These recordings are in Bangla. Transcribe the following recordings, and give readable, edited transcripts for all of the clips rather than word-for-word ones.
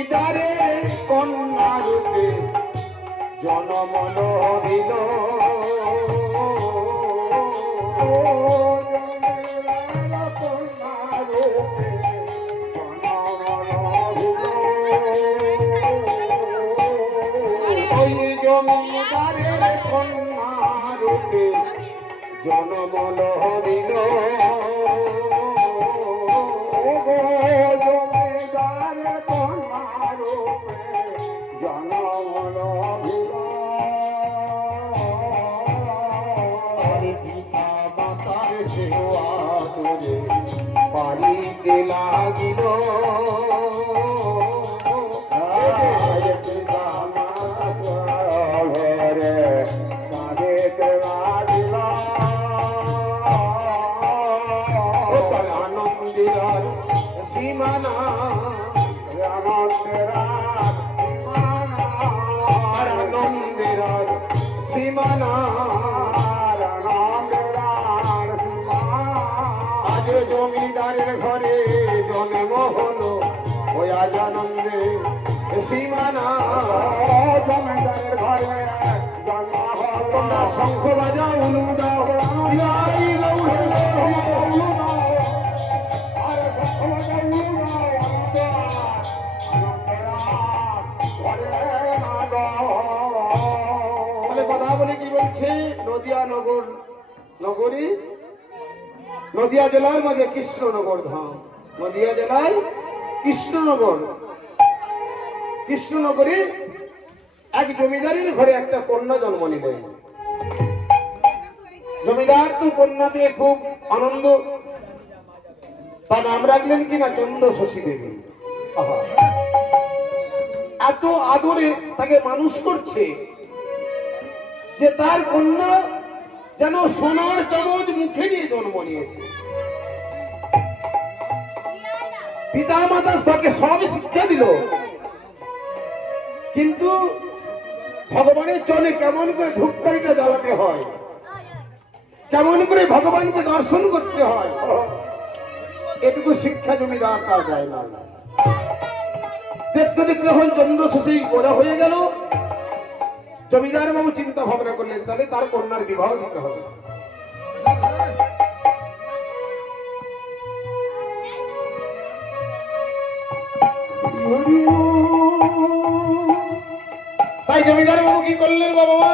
জমিদারে কন্যা রূপে জনম দিল জমিদারের কন্যা রূপে জনম দিল জমিদারের কন্যা রূপে জনম দিল পিতা মাতার সেবা করে পালিতে লাগিল জমিদারের ঘরে জন্ম হলো ওই আজ আনন্দে সীমানা জমিদারের ঘরে জন্ম হলো শঙ্খ বাজাও উলু দাও কথা বলে কি বলছে নদিয়া নগরী নদিয়া জেলার মাঝে কৃষ্ণনগর ধাম নদিয়া জেলায় কৃষ্ণনগরে এক জমিদারের ঘরে একটা কন্যা জন্ম নিলেন জমিদার তো কন্যা পেয়ে খুব আনন্দ তার নাম রাখলেন কিনা চন্দ্র শশী দেবী এত আদরে তাকে মানুষ করছে যে তার কন্যা যেন সোনার চামচ মুখে নিয়ে জন্ম নিয়েছে পিতা মাতা তাকে সব শিক্ষা দিল কিন্তু ভগবানের চলে কেমন করে ধূপকাঠিটা জ্বালাতে হয় কেমন করে ভগবানকে দর্শন করতে হয় এটুকু শিক্ষা জমিদার তার যায় না দেখতে দেখতে যখন চন্দ্র শশী গোড়া হয়ে গেল জমিদার বাবু চিন্তা ভাবনা করলেন তাহলে তার কন্যার বিবাহ দিতে হবে তাই জমিদার বাবু কি করলেন বাবা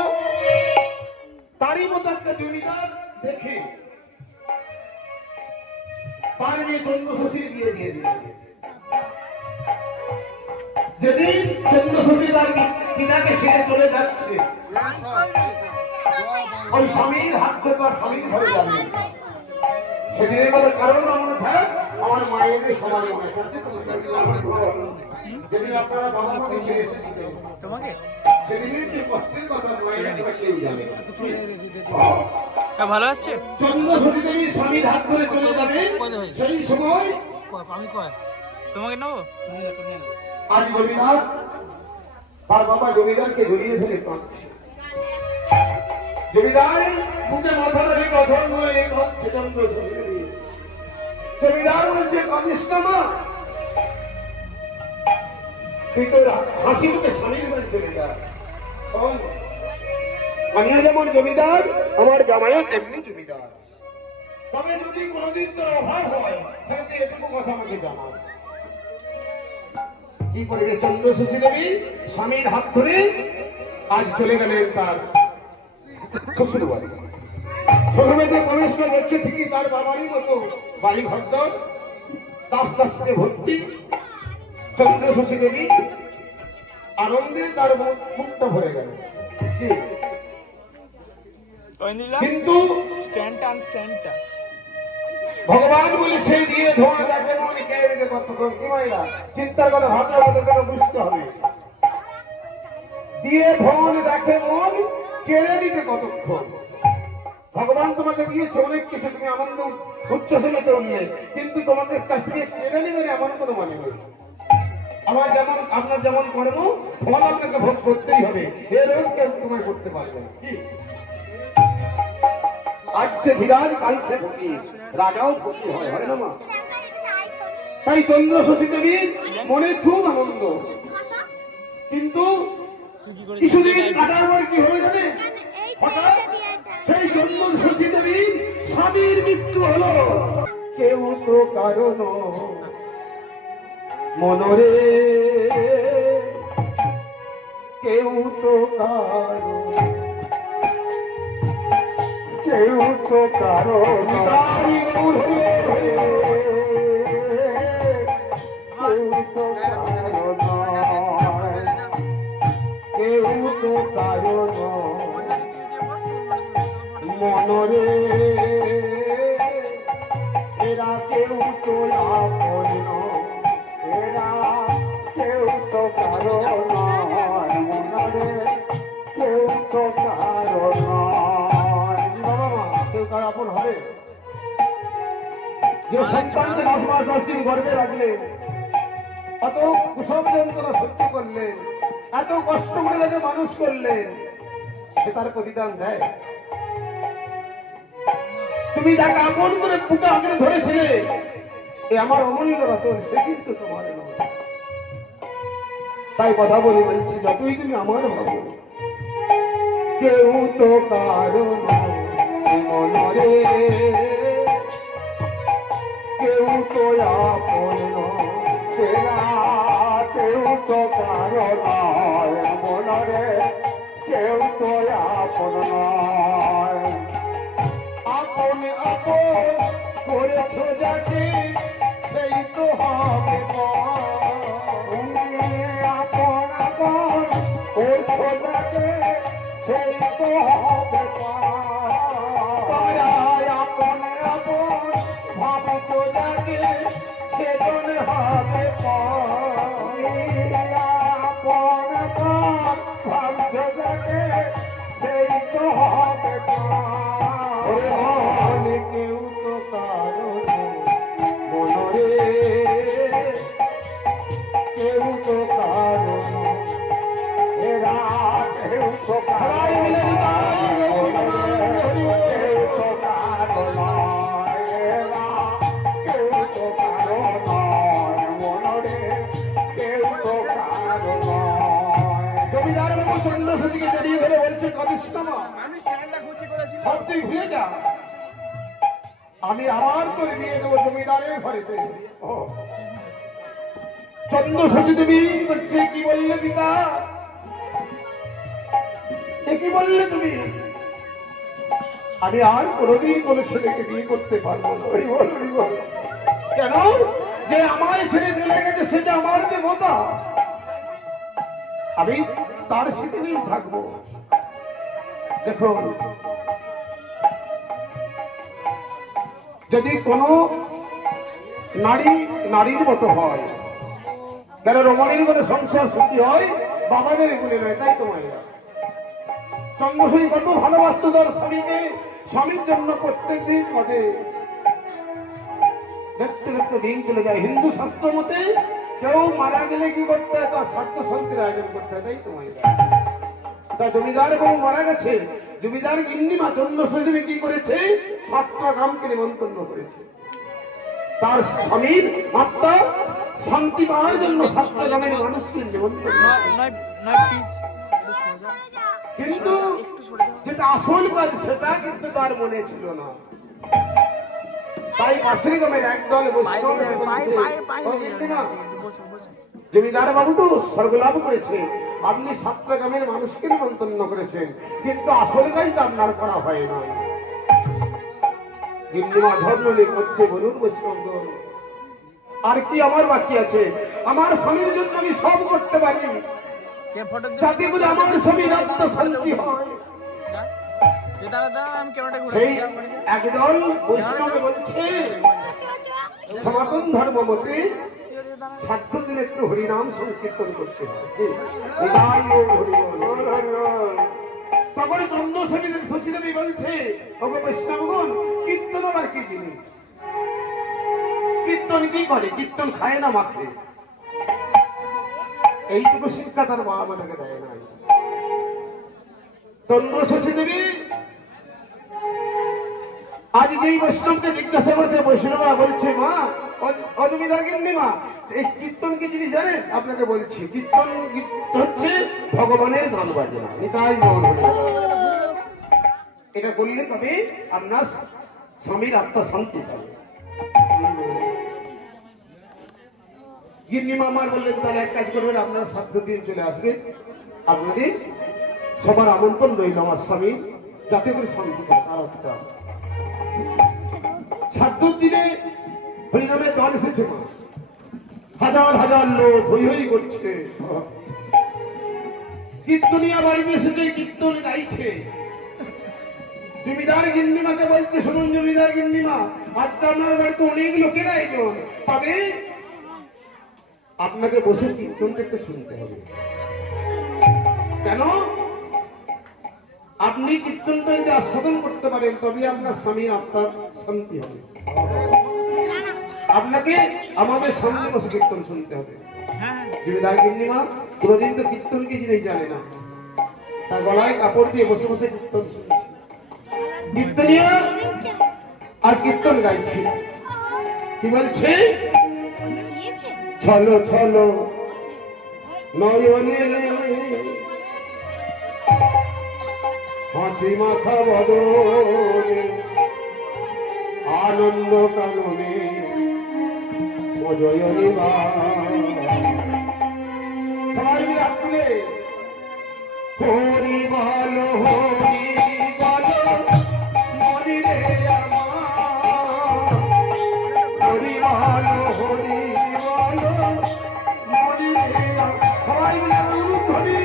তারই মতো একটা জমিদার দেখে তার মেয়ে চন্দ্র শশীর বিয়ে দিয়ে দিলেন যেদিন চন্দ্র শশী তার পিতাকে ছেড়ে চলে যাচ্ছে ওই স্বামীর হাত ধরে তার স্বামীর ঘরে যাবে সেদিনের কথা কারণ মনে থাক আমার মায়েদের সমানে মনে করছে যেদিন আপনারা বাবা মাকে ছেড়ে এসেছিলেন সেদিনের যে কষ্টের কথা মায়েরা কেউ জানে ভালো আসছে চন্দ্র শশী দেবীর স্বামীর হাত ধরে চলে যাবে সেই সময় আমি তোমাকে নেবো আজ জমিদার তার বাবা জমিদারকে জড়িয়ে ধরে কাঁদছে জমিদার বুকে মাথা রেখে কথা বলে কাঁদছে চন্দ্র শশী দেবী জমিদার বলছে কাঁদিস না মা তুই তো হাসি মুখে স্বামীর বাড়ি চলে যা আমিও যেমন জমিদার আমার জামাইও তেমনি জমিদার তবে যদি কোনোদিন তোর অভাব হয় তাহলে এটুকু কথা আমাকে জানাস কি করবে চন্দ্র শশী দেবী স্বামীর হাত ধরে আজ চলে গেলেন তার শ্বশুর বাড়ি শ্বশুরবাড়িতে প্রবেশ করে দেখছে ঠিকই তার বাবারই মতো বাড়ি ঘরদর দাস দাসে ভর্তি চন্দ্র শশী দেবী আনন্দে তার মুখটা ভরে গেল কিন্তু ভগবান বলেছে দিয়ে ধোয়া যাবে মনে কেড়ে দিতে কতক্ষণ কি মাইরা চিন্তার কথা ভাবতে হবে বুঝতে হবে দিয়ে ধন দেখে মন কেড়ে দিতে কতক্ষণ ভগবান তোমাকে দিয়েছে অনেক কিছু তুমি আনন্দ উচ্ছ্বাসনে করলে কিন্তু তোমাদের কাছ থেকে কেড়ে নেবেন এমন কোনো মানে নেই আমার যেমন আপনার যেমন কর্ম ফল আপনাকে ভোগ করতেই হবে এরকম কেউ তোমায় করতে পারবে না কি আজকে ধীরাজ কালছে ভুকি রাজাও ভুকি হয় না মা তাই চন্দ্র শশী দেবী মনে খুব আনন্দ, কিন্তু তুই কি করে কিছুদিন কাটার পর কি হলো জানে? হঠাৎ সেই চন্দ্র শশী দেবী স্বামীর মৃত্যু হলো। কেউ তো কারণ মনরে, কেউ তো কারণ, কেউ তো কারণ, কেউ তো কারণ, কেউ তো কারণ মনরে, এরা কেউ তো আপন, এরা কেউ তো কারণ মনরে, কেউ তো কারণ। কেউ কার আপন হবে? যে সন্তানকে 10 মাস 10 দিন গর্ভে রাখলে, এত কুসব যন্ত্রণা সহ্য করলেন, এত কষ্ট করে তাকে মানুষ করলেন, সে তার প্রতিদান দেয়? তুমি যাকে আপন করে বুকে আঁকড়ে ধরেছিলে, এ আমার অমূল্য রতন, সে কিন্তু তোমার নয়। তাই কথা বলছি, যতই তুমি আমার ভাবো, কেউ তো কারণ মনরে, কেউ তো আপন নয়, কেউ তো কারণ মনরে, কেউ তো আপন নয়। আপন আপন করেছ যাকে, সেই তো হবে আপন আপন করেছ যাকে, সেই তো হবে আপন আপন ভাবছ যাকে, সেজন হবে আপন আপন ভাবছ যাকে, সেই তো হবে কেউ তো কারণ মনরে, কেউ তো কারণ, এরা কেউ তো কারণ, কেউ তো কারণ, এরা কেউ তো কারণ মনরে, কেউ তো কারণ। জমিদার বাবু চন্দ্র শশীকে জড়িয়ে ধরে বলছে, কাঁদিস না মা, সব তুই ভুলে যা, আমি আবার তোর বিয়ে দেবো জমিদারের ঘরেতে। চন্দ্র শশী দেবী বলছে, কি বললে পিতা, কি বললে তুমি? আমি আর কোনোদিন কোন ছেলেকে বিয়ে করতে পারবো না। কেন? যে আমার ছেলে চলে গেছে, সেটা আমার যে মতা, আমি তার সাথেই থাকবো। দেখুন, যদি কোনো নারী নারীর মতো হয়, কেন রমণীর মতো সংসার সুখী হয়, বাবাদের গুলি নয়, তাই তো মায়েরা? চন্দ্রশরী কত ভালোবাসত তার স্বামীকে, স্বামীর জন্য প্রত্যেক দিন কাজে দেখতে দেখতে দিন চলে যায়। হিন্দু শাস্ত্র মতে কেউ মারা গেলে কি করতে হয়, তার শ্রাদ্ধ শান্তির আয়োজন করতে হয়, তাই তো মায়েরা? তা জমিদার এবং মারা গেছে, জমিদার গিন্নিমা চন্দ্রশরী দেবী কি করেছে? 7টা গ্রামকে নিমন্ত্রণ করেছে। তার স্বামীর আত্মা শান্তি পাওয়ার জন্য 7টা গ্রামের মানুষকে নিমন্ত্রণ। কিন্তু যেটা আসল কাজ, সেটা কিন্তু তার মনে ছিল না। তাই পাশের গ্রামের একদল জমিদার বাবু তো স্বর্গলাভ করেছে, আপনি 7টা গ্রামের মানুষকে নিমন্ত্রণ করেছেন, কিন্তু আসল কাজটা আপনার করা হয় না। গিন্নিমা ধর্ম করছে, বলুন বৈষ্ণব, আর কি আমার বাকি আছে? আমার স্বামীর জন্য আমি সব করতে পারি, যাতে করে আমার স্বামীর আত্মা শান্তি হয়। সেই একদল বৈষ্ণব বলছে, সনাতন ধর্ম মতে 7 দিন একটু হরিনাম সংকীর্তন করতে হয়। তখন চন্দ্র শশী দেবী বলছে, ওগো বৈষ্ণবগণ, কীর্তন আবার কি জিনিস? কীর্তন কি করে? কীর্তন খায় না মাত্রে, এইটুকু শিক্ষা তার মা আমাদেরকে দেয় না। চন্দ্র শশী দেবী আজ যেই বৈষ্ণবকে জিজ্ঞাসা করেছে, বৈষ্ণবা বলছে, মা অজমিদার গিন্নিমা, এই কীর্তন কি জিনিস জানেন? আপনাকে বলছি, কীর্তন হচ্ছে ভগবানের গান বাজনা। নিতাই গৌর হরি। এটা করলে তবে আপনার স্বামীর আত্মা শান্তি পাবে। গিন্নিমা আমার বললেন, তাহলে এক কাজ করবেন, আপনার 7 দিন চলে আসবে, আপনাদের সবার আমন্ত্রণ রইল আমার স্বামী, যাতে করে শান্তি পায়। আর একটা 7 দিনে হরিনামে দল এসেছে, মা, হাজার হাজার লোক হই হই করছে, কীর্তনিয়া বাড়িতে এসেছে, কীর্তন গাইছে। জমিদার গিন্নিমাকে বলতে, শুনুন জমিদার গিন্নিমা, আজকে আপনার বাড়িতে অনেক লোকের আয়োজন, তবে আপনাকে বসে কীর্তনটা একটু শুনতে হবে। কেন? আপনি কীর্তনটা যদি আস্বাদন করতে পারেন, তবে আপনার স্বামীর আত্মার শান্তি হবে। আপনাকে আমাদের সামনে বসে কীর্তন শুনতে হবে। জমিদার গিন্নিমা কোনোদিন তো কীর্তন কি জিনিস জানে না, তার গলায় কাপড় দিয়ে বসে বসে কীর্তন শুনছে। কীর্তনিয়া আজ কীর্তন গাইছে, কি বলছে? ছলো ছলো নয়নে হাসি মাখা বদনে আনন্দ কাননে মজয়নী বা। সবাই মিলে হাত তুলে হরি বলো, হরি বলো মনি রে আমার, হরি বলো, হরি বলো মনি রে আমার। সবাই মিলে অনুরোধ করি,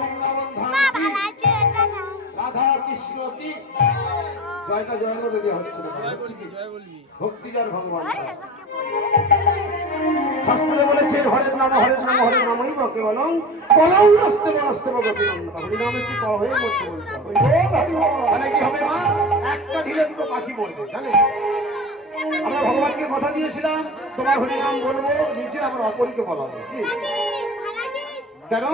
বৃন্দাবন ধাম মা কি? ভালো আছে এটা না রাধা কৃষ্ণ কি? জয়টা জয় বলে দেওয়া হচ্ছে না, হচ্ছে কি? জয় বলবি। ভক্তিদার ভগবান। ওই এলাকে বলে শাস্ত্রে বলেছে হরের নাম হরের নামই কেবলং কলং নাস্তে বনস্তে ভগবিনন্দা। হরিনামে কি কহ হয়ে বলতে বলতে হবে। তাহলে কি হবে মা? একটা ঢিলে দুটো পাখি বলবে, জানেন? আমরা ভগবানকে কথা দিয়েছিলাম তোমার হরিনাম বলবো, নিজে আমরা অপরকে বলাবো। কি ভালো আছিস কেন?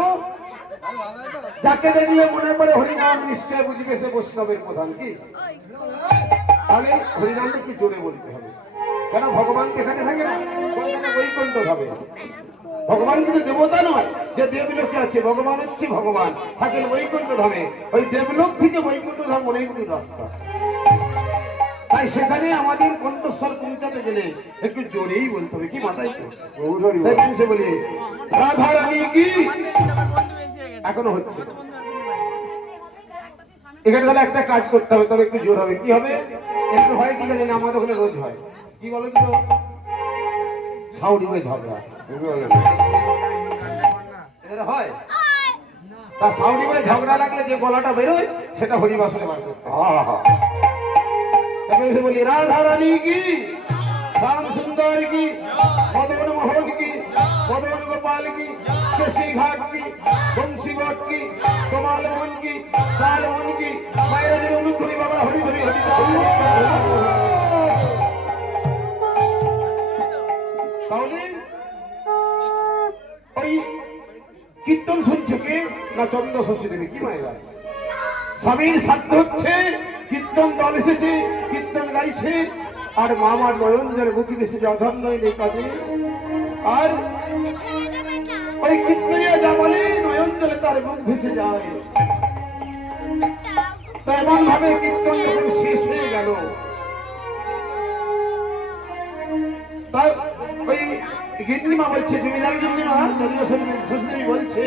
যাকে দেখলে মনে করে হরিনাম নিশ্চয় বুঝবে সে বৈষ্ণবের প্রধান। কি তাহলে হরিনামটা একটু জোরে বলতে হবে। কেন? ভগবান এখানে থাকে না, বৈকুণ্ঠ হবে। ভগবান কিন্তু দেবতা নয় যে দেবলোকে আছে, ভগবান হচ্ছে ভগবান থাকেন বৈকুণ্ঠ ধামে। ওই দেবলোক থেকে বৈকুণ্ঠ ধাম অনেক দূর রাস্তা, তাই সেখানে আমাদের কণ্ঠস্বর পৌঁছাতে গেলে একটু জোরেই বলতে হবে। কি মাথায় তো তাই সে বলি রাধা রানী কি এখনো হচ্ছে। এখানে তাহলে একটা কাজ করতে হবে, তবে একটু জোর হবে। কি হবে? একটু হয় কি জানি না, আমাদের ওখানে রোজ হয়। কি বলো কি সাউরিকে ঝগড়া এদের হয়। তা সাউরিকে ঝগড়া লাগলে যে গলাটা বেরোয় সেটা হরিবাসনে বার করতে হয়। বলি রাধা রানী কি, শ্যাম সুন্দর কি, মদন মোহন কি, মদন গোপাল কি, কেশি ঘাট কি, বংশী ঘট কি, কমাল মন কি, লাল মন কি, মায়ের অনুধরি বাবা হরি হরি হরি। তাহলে ওই কীর্তন শুনছে কে না চন্দ্র শশী দেবী। কি মায়েরা স্বামীর সাধ্য হচ্ছে, কীর্তন দল এসেছে, কীর্তন গাইছে, আর মামার নয়ন জলে বুকি বেশি অধন্য নেই কাজে। আর ওই কীর্তনিয়া যা বলে নয়ন জলে তার বুক ভেসে যায়। তো এমন ভাবে কীর্তন যখন শেষ হয়ে গেল, তার ওই গিন্নিমা বলছে, জমিদার গিন্নিমা চন্দ্র শশী বলছে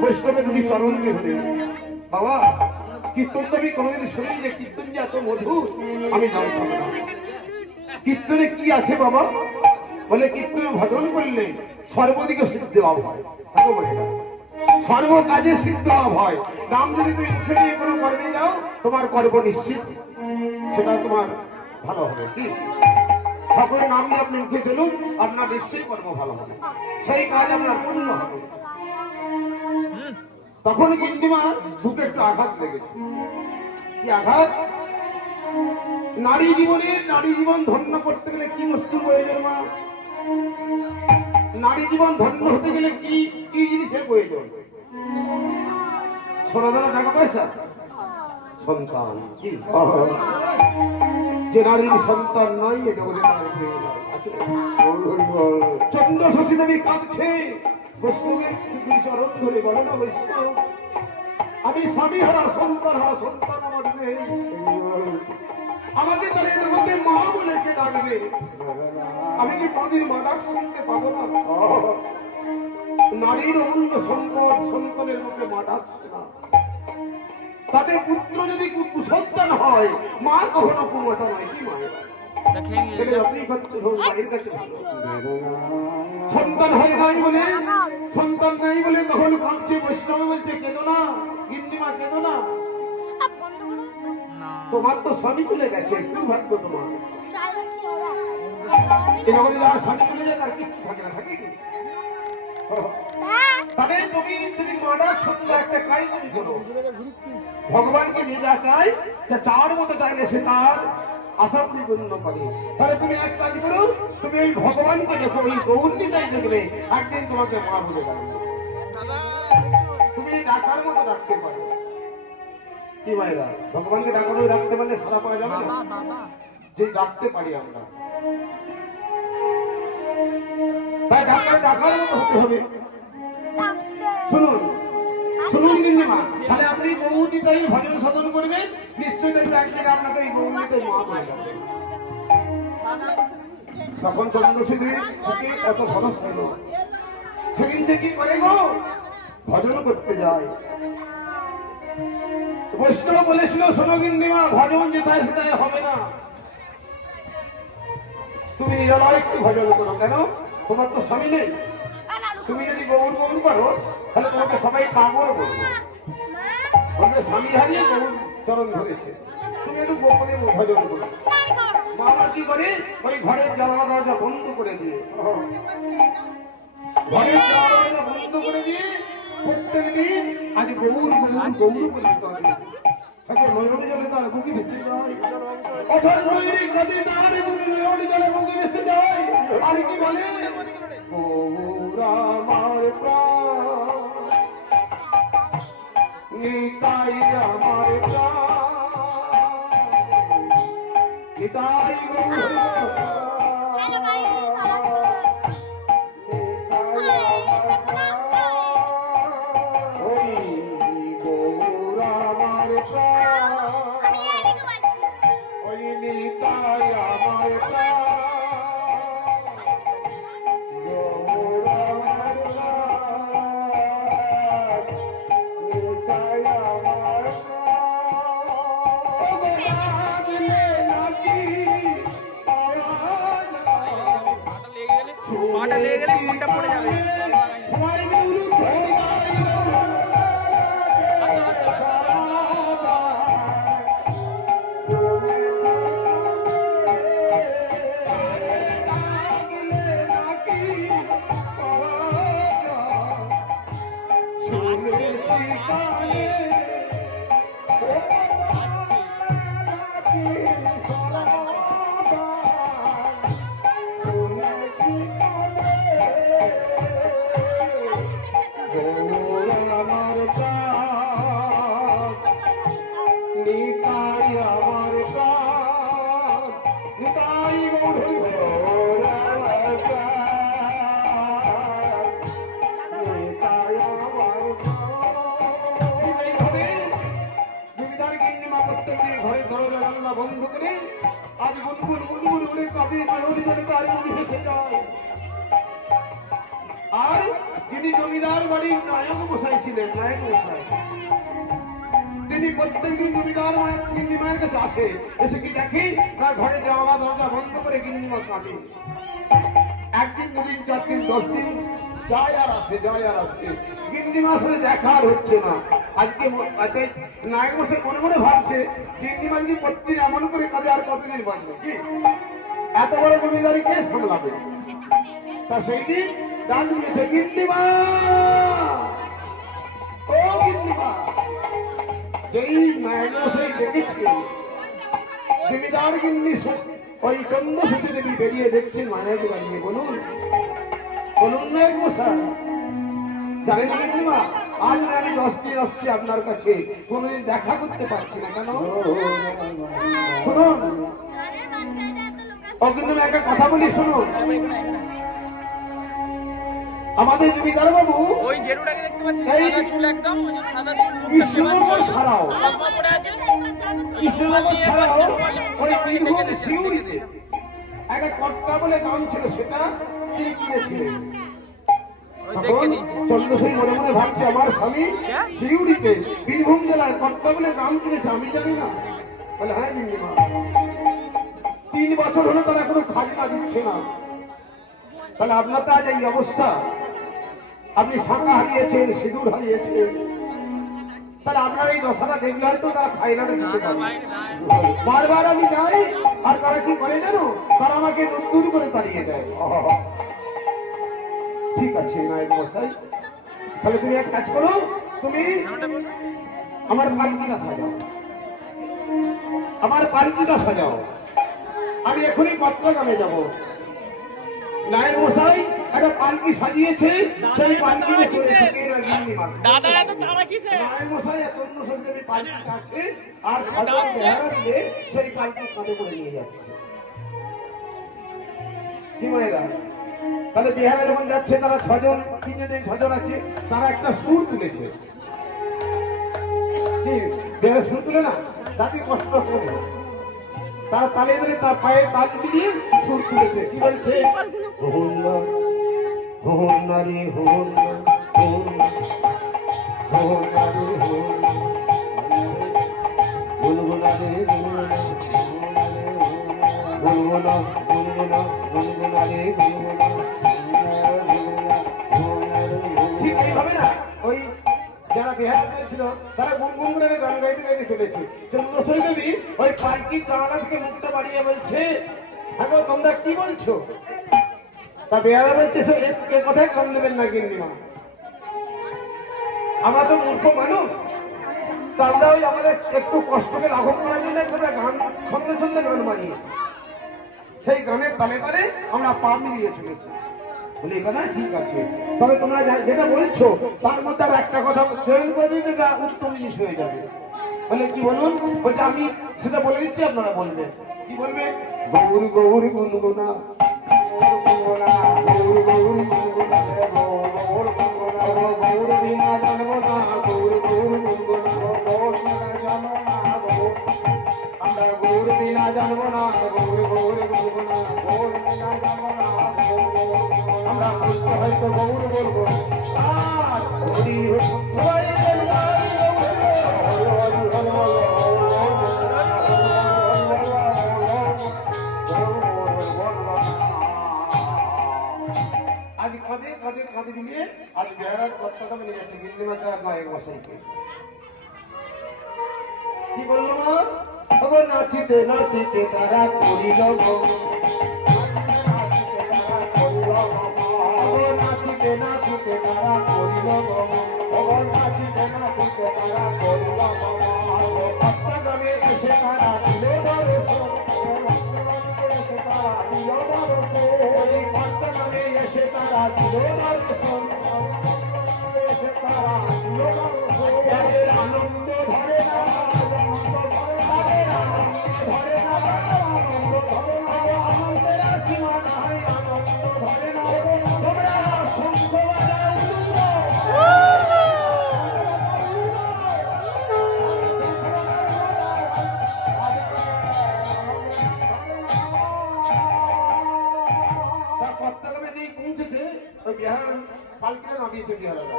বৈষ্ণবে দুটি চরণকে ধরে, বাবা কীর্তন তো আমি কোনোদিন শুনি যে কীর্তন যে এত মধুর আমি জানতাম না। কীর্তনে কি আছে বাবা? বলে কীর্তনে ভজন করলে সর্বদিকে সিদ্ধি লাভ হয়, সর্ব কাজে সিদ্ধ লাভ হয়। নাম যদি তুমি মুখে নিয়ে কোনো কর্মে যাও, তোমার কর্ম নিশ্চিত, সেটা তোমার ভালো হবে। কি ঠাকুরের নাম নিয়ে আপনি মুখে চলুন, আপনার নিশ্চয়ই কর্ম ভালো হবে, সেই কাজ আপনার পূর্ণ হবে। তখন গিন্নিমা বুকে একটু আঘাত লেগেছে। কি আঘাত? নারী জীবন ধন্য করতে গেলে কি বস্তুর প্রয়োজন মা? নারী জীবন ধন্য হতে গেলে কি কি জিনিসের প্রয়োজন? সোনা দানা টাকা পয়সা, সন্তান। কি যে নারীর সন্তান নাই এ জগতে তার প্রয়োজন আছে। চন্দ্র শশী দেবী কাঁদছে, বৈষ্ণবের চরণ ধরে বলে না বৈষ্ণব আমি স্বামী হারা সন্তান আমার নেই, আমাকে তাহলে তোমাকে মা বলে কে ডাকবে? আমি কি কোনদিন মা ডাক শুনতে পাবো না? নারীর অমূল্য সম্পদ, সন্তানের মুখে মা ডাক শুনে না। তাতে পুত্র যদি কুসন্তান হয়, মা কখনো কুমাতা নয়। কি মায়ের ছেলে যতই খরচ হোক মায়ের কাছে সন্তান হয় নাই বলে, সন্তান নাই বলে তখন কাঁদছে। বৈষ্ণব বলছে কেঁদো না গিন্নিমা, কেঁদো না, তোমার তো স্বামী চলে গেছে, একটু ভাগ্য তোমার। এরকম যার স্বামী চলে যায় তার কিচ্ছু থাকে না, থাকে কি? তাহলে তুমি যদি মাডাক শুনতে একটা কাজ তুমি করো, ভগবানকে যে যা চাই যা চাওয়ার মতো চাইলে সে তার আশা পূর্ণ করে। তাহলে তুমি এক কাজ করো, তুমি ওই ভগবানকে দেখো, ওই গৌরী চাই দেখবে একদিন তোমাকে মা বলে যাবে। তুমি ডাকার মতো ডাকতে পারো। কি মায়েরা ভগবানকে ডাকানো ডাকতে পারলে সারা পাওয়া যাবে না? যে ডাকতে পারি আমরা, তাই ডাকার মতো হতে হবে। শুনুন শুনুন গিন্নিমা, তাহলে আপনি গৌরীতাই ভজন সাধন করবেন, নিশ্চয়ই দেখবেন একদিন আপনাকে এই গৌরীতাই মা হয়ে যাবে। তখন চন্দ্রশেখর এত ভরসা হলো, সেদিন থেকে করে গো ভজন করতে যায়। বৈষ্ণব বলেছিল শোনো গিন্নিমা, ভজন যেটাই সেটাই হবে না, তুমি নিরলয় একটু ভজন করো। কেন? তোমার তো স্বামী নেই, তুমি যদি গৌর গৌর করো তাহলে তোমাকে সবাই পাগল বলবে। ওকে স্বামী হারিয়ে যেমন চরণ ধরেছে, তুমি একটু গোপনে ভজন করো। মা আমার কি করে, ওই ঘরের জানালা দরজা বন্ধ করে দিয়ে, ঘরের জানালা দরজা বন্ধ করে দিয়ে প্রত্যেক দিন আজ গৌর গৌর গৌর করে দিতে হবে। এখন নয়নে জলে তার বুকি ভেসে যায়, অর্থাৎ নয়নে কাঁদে তার নয়নে জলে বুকি ভেসে যায়। আর কি বলে, গৌর আমার প্রাণ, নিতাই আমার প্রাণ, নিতাই গৌর পাটা লেগে গেলে ফোনটা পড়ে যাবে। বন্ধ করে আজ গুনগুন গুনগুন করে কাঁদে নয়নে জলে তার বুকি ভেসে যায়। আর যিনি জমিদার বাড়ির নায়ক মশাই ছিলেন, নায়ক মশাই, তিনি প্রত্যেকদিন জমিদার গিন্নিমায়ের কাছে আসে, এসে কি দেখি না ঘরে যাওয়া দরজা বন্ধ করে গিন্নিমা কাঁদে। একদিন, দুদিন, 4 দিন, 10 দিন যায় আর আসে, যায় আর আসে, গিন্নিমার সাথে দেখা আর হচ্ছে না। আজকে নায়ক মশাই মনে মনে ভাবছে, গিন্নিমা যদি প্রতিদিন এমন করে কাঁদে আর কতদিন বাঁচবে, কি এত বড় জমিদারি কে সামলাবে? তা সেই দিন ডাক দিয়েছে, গিন্নিমা, ও গিন্নিমা। যেই নায়ক মশাই ডেকেছে, জমিদার গিন্নি ওই চন্দ্রসতী দেবী বেরিয়ে দেখছে নায়ক দাঁড়িয়ে। বলুন বলুন নায়ক মশাই, জানেন গিন্নিমা, আজ আমি 10 দিন আসছি আপনার কাছে, কোনোদিন দেখা করতে পারছি না কেন? শুনুন ও গিন্নিমা, একটা কথা বলি শুনুন। আমাদের জমিদার বাবু ওই জেরুটাকে দেখতে পাচ্ছিস, সাদা চুল, একদম ওই যে সাদা চুল, মুখটা চেবাচ্ছে, ছাড়াও চশমা পরে আছে, কৃষ্ণনগর ছাড়াও ওই বীরভূম শিউরিতে একটা কটকা বলে নাম ছিল, সেটা তিনি কিনেছিলেন। ওই দেখে নিয়েছে। চন্দ্রশ্রী মনে মনে ভাবছে, আমার স্বামী শিউরিতে বীরভূম জেলায় কটকা বলে নাম কিনেছে, আমি জানি না। বলে হ্যাঁ গিন্নিমা, 3 বছর হলো তারা এখনো খাজনা দিচ্ছে না। তাহলে আপনার তো আজ এই অবস্থা, আপনি শাঁখা হারিয়েছেন, সিঁদুর হারিয়েছেন, তাহলে আপনার এই দশাটা দেখলে হয়তো তারা ফাইনালে দিতে পারবে। বারবার আমি যাই আর তারা কি করে জানো, তারা আমাকে দূর করে তাড়িয়ে দেয়। ঠিক আছে নায়ক মশাই, তাহলে তুমি এক কাজ করো, তুমি আমার পালকিটা সাজাও, আমার পালকিটা সাজাও, আমি এখনই পত্রগ্রামে যাব। নায়ক মশাই একটা পালকি সাজিয়েছে, সেই পালকিতে চলেছে দাদা এত তারা কিসে? নায়ক মশাই এত সুন্দর পালকি আছে, আর সাজার চেহারা দিয়ে সেই পালকি কাঁধে করে নিয়ে যাচ্ছে। কি মায়েরা, তাহলে বিহারে যখন যাচ্ছে, তারা 6 জন, 3 জন আছে, তারা একটা সুর তুলেছে। কি বিহারে সুর তুলে না, যাতে কষ্ট করে তার তালে ধরে তার পায়ে তাল দিয়ে সুর তুলেছে। কি বলছে, হোন্না হোন্না রে হোন্না হোন্না হোন্না রে হোন্না রে গুনগুনা গুনগুনা গুনগুনা রে গুনগুনা। ঠিক এইভাবে না, ওই যারা বিহারে ছিল তারা গুনগুন করে গান গাইতে গাইতে চলেছে। চন্দ্রসৈলবী ওই পার্কির জানালা থেকে মুখটা বাড়িয়ে বলছে, এখন তোমরা কি বলছো? তা বেয়ারা বলছে, এ কথায় কান দেবেন না গিন্নিমা, আমরা তো মূর্খ মানুষ, তা আমরা ওই আমাদের একটু কষ্টকে লাঘব করার জন্য একটা গান ছন্দে ছন্দে গান বানিয়েছি, সেই গানের তালে তালে আমরা পা মিলিয়ে চলেছি। বলি এখানে ঠিক আছে, তবে তোমরা যেটা বলছো তার মধ্যে আর একটা কথা জয়েন করে দিলে যেটা উত্তম জিনিস হয়ে যাবে। বলে কি বলুন? বলছে আমি সেটা বলে দিচ্ছি, আপনারা বলবেন। কি বলবে? গৌর গৌর গুনগুনা, গৌর গৌর গুনগুনা, গৌর গুনগুনা, গৌর বিনা জানবো না, গৌর গৌর গুনগুনা, গৌর বিনা জানবো না, আমরা গৌর বিনা জানবো না, গৌর গৌর গুনগুনা, গৌর বিনা জানবো না, আমরা বলতে হয়তো গৌর বলবো। আর হরি হরি আজ কাঁদে কাঁদে কাঁদে দিয়ে আজ বেড়ার কর্তাটা নিয়ে যাচ্ছে গিন্নিমাতা নায়ক বসাইকে। কি বললো মা? ওগো নাচিতে নাচিতে তারা করিল গো, নাচিতে নাচিতে তারা করিল গো, ওগো নাচিতে নাচিতে তারা করিল গো, অষ্টগ্রামে এসে তারা দিল দর্শন, এসে তারা দিল দর্শন, অষ্টগ্রামে এসে তারা দিল দর্শন, এসে তারা দিল দর্শন, তাদের আনন্দ ধরে না, তাদের আনন্দ ধরে না, আনন্দ ধরে না, আনন্দের সীমা নাই, আনন্দ ধরে না, তোমরা শঙ্খ বাজাও পৌঁছেছে। ওই বিহার পালকিটা নামিয়েছে বিহারারা,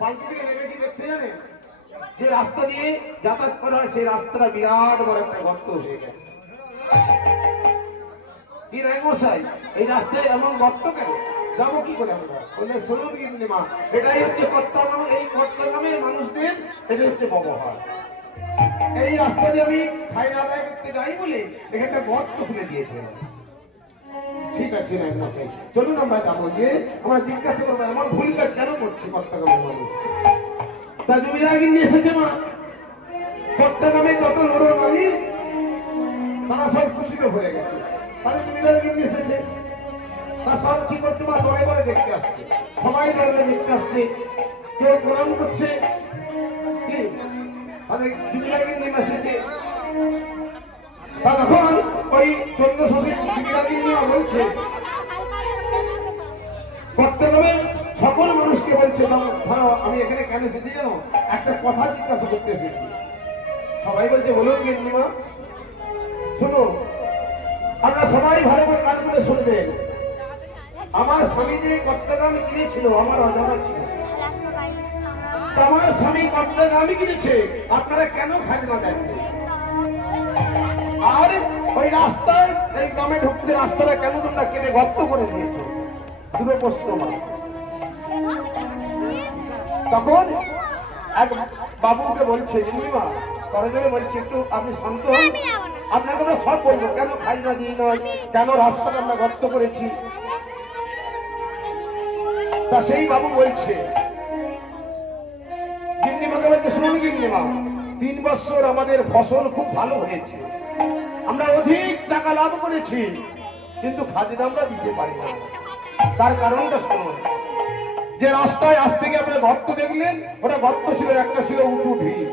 পালকি থেকে নেমে কি দেখতে জানে? যে রাস্তা দিয়ে যাতায়াত করা হয় সেই রাস্তাটা বিরাট বড় একটা গর্ত হয়ে গেছে। কি রায়মশাই, এই রাস্তায় এমন গর্ত কেন? যাবো কি করে আমরা? বললে শুনুন গিন্নিমা, এটাই হচ্ছে কর্তাগ্রাম, এই কর্তাগ্রামের মানুষদের এটা হচ্ছে ব্যবহার। এই রাস্তা দিয়ে আমি খাইনা আদায় করতে যাই বলে এখানটা গর্ত খুলে দিয়েছে। ঠিক আছে রায়মশাই, চলুন আমরা যাবো, যে আমরা জিজ্ঞাসা করবো এমন ভুল কাজ কেন করছি কর্তাগ্রামের মানুষ। তা জমিদার গিন্নি এসেছে মা, কর্তাগ্রামে যত লোড়ো নারী তারা সব খুশিতে ভরে গেছে। তাহলে জমিদার গিন্নি এসেছে, তা সব কি করছে মা? দলে দলে দেখতে আসছে, সবাই দলে দেখতে আসছে, কেউ প্রণাম করছে। কি তাদের জমিদার গিন্নি এসেছে, তা তখন ওই 1400 জমিদার গিন্নি বলছে কর্তাগ্রামের সকল মানুষকে বলছে, ধরো আমি এখানে কেন এসেছি জানো? একটা কথা জিজ্ঞাসা করতে এসেছি। সবাই বলছে বলুন গিন্নিমা। শুনো, আমরা সবাই ভালো করে কান করে শুনবেন। আমার স্বামী যে কর্তাগ্রামে কিনেছিল আমার অজানা ছিল, আমার স্বামী কর্তাগ্রামে কিনেছে, আপনারা কেন খাজনা দেন? আর ওই রাস্তায় এই গ্রামে ঢুকতে রাস্তাটা কেন তোমরা কেটে গর্ত করে দিয়েছো? দুটো প্রশ্ন মা। তখন এক বাবুকে বলছে গিন্নিমা, করজনে বলছে একটু আপনি শান্ত হন, আপনাকে আমরা সব বলবো কেন খাজনা দিয়ে নয়, কেন রাস্তাটা আমরা গর্ত করেছি। তা সেই বাবু বলছে গিন্নিমাকে বলতে, শুনুন গিন্নিমা, 3 বছর আমাদের ফসল খুব ভালো হয়েছে, আমরা অধিক টাকা লাভ করেছি, কিন্তু খাজনা আমরা দিতে পারি না। তার কারণটা শুনুন, যে রাস্তায় আসতে গিয়ে আপনার গর্ত দেখলেন, ওটা গর্ত ছিল, একটা ছিল উঁচু ঢিপ।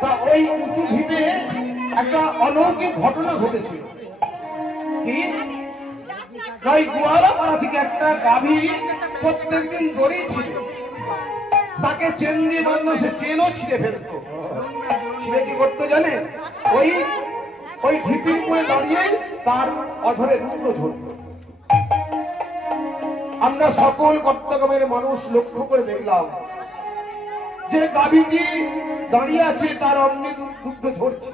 তা ওই উঁচু ঢিপে একটা অলৌকিক ঘটনা ঘটেছিল। কি? ওই গোয়ালাপাড়া থেকে একটা গাভী প্রত্যেকদিন দড়ি ছিল, তাকে চেন দিয়ে বাঁধলো, সে চেনও ছিঁড়ে ফেলতো। ছিঁড়ে কি করতো জানে? ওই ঢিপির উপরে দাঁড়িয়ে তার অঝরে দুধ ঝরত। আমরা সকল কর্তাগ্রামের মানুষ লক্ষ্য করে দেখলাম যে গাভীটি দাঁড়িয়ে আছে, তার অমনি দুধ ঝরছে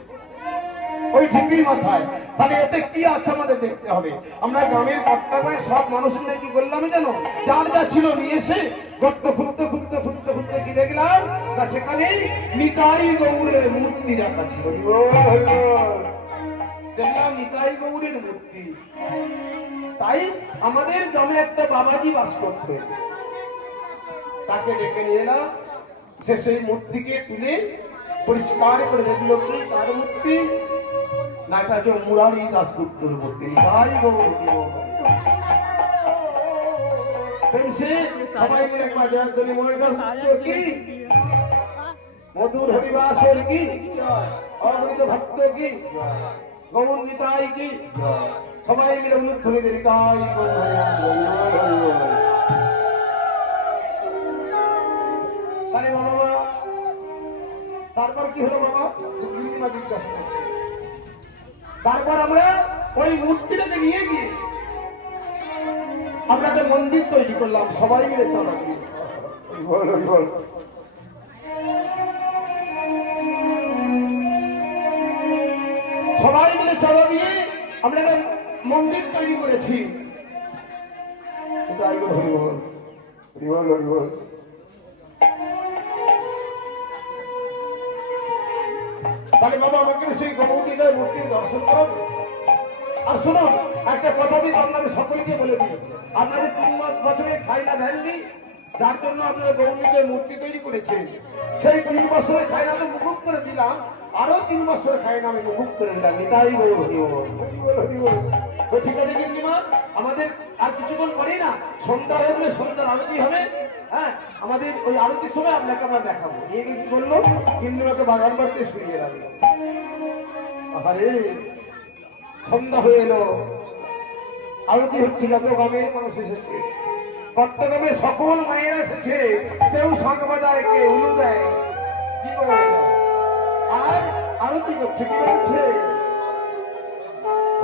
ওই ঢিপির মাথায়। তাহলে এতে কি আছে আমাদের দেখতে হবে। আমরা গ্রামের কর্তাগ্রামে সব মানুষ মিলে কি করলাম জানো? যার যা ছিল নিয়ে এসে গর্ত খুঁড়তে খুঁড়তে খুঁড়তে খুঁড়তে কি দেখলাম না সেখানে নিতাই গৌরের মূর্তি রাখা ছিল। দেখলাম নিতাই গৌরের মূর্তি। তাই আমাদের গ্রামে একটা বাবাজি বাস করতেন, তাকে ডেকে নিয়ে এলাম। সে সেই মূর্তিকে তুলে পরিষ্কার করে দেখলো কি তার মূর্তি না, এটা হচ্ছে মুরারি দাসগুপ্তর মূর্তি। নিতাই গৌর সবাই মিলে একবার জয়ধ্বনি মুরারি দাসগুপ্তর কি, মধুর হরিবাসের কি, অমৃত ভক্ত কি, গৌর নিতাই কি, সবাই মিলে উলুধ্বনি দেয় নিতাই গৌর। তাহলে বাবা তারপর কি হলো বাবা? তারপর আমরা ওই মূর্তিটাকে নিয়ে গিয়ে আমরা একটা মন্দির তৈরি করলাম, সবাই মিলে চাঁদা দিয়ে। সবাই মিলে চাঁদা দিয়ে আমরা একটা মন্দির তৈরি করেছি। তাহলে বাবা আমাকে সেই গৌরীদের মূর্তির দর্শন করাবে। আর শোনো একটা কথা আমি আপনাদের সকলকে বলে দিই, আপনাদের 3 বছরে খাইনা দেননি, যার জন্য আপনারা গৌরীদের মূর্তি তৈরি করেছেন। সেই 3 বছরে খাইনা তো মুকুব করে দিলাম, আরো 3 বছর খাইনা আমি মুকুব করে দিলাম। নিতাই গৌর ঠিক আছে গিন্নিমা, আমাদের আর কিছুক্ষণ পরেই না সন্ধ্যা হয়ে গেলে সন্ধ্যার আরতি হবে। হ্যাঁ, আমাদের ওই আরতির সময় আপনাকে আমরা দেখাবো। নিয়ে কি বললো, গিন্নিমাকে বাগান বাড়িতে শুনিয়ে রাখলো। আরে সন্ধ্যা হয়ে এলো, আরতি হচ্ছিল, তো গ্রামের মানুষ এসেছে, চট্টগ্রামের সকল মায়েরা এসেছে, কেউ শাঁখ বাজায়, কেউ উলু দেয়, কি করে আর আরতি করছে। কি করছে?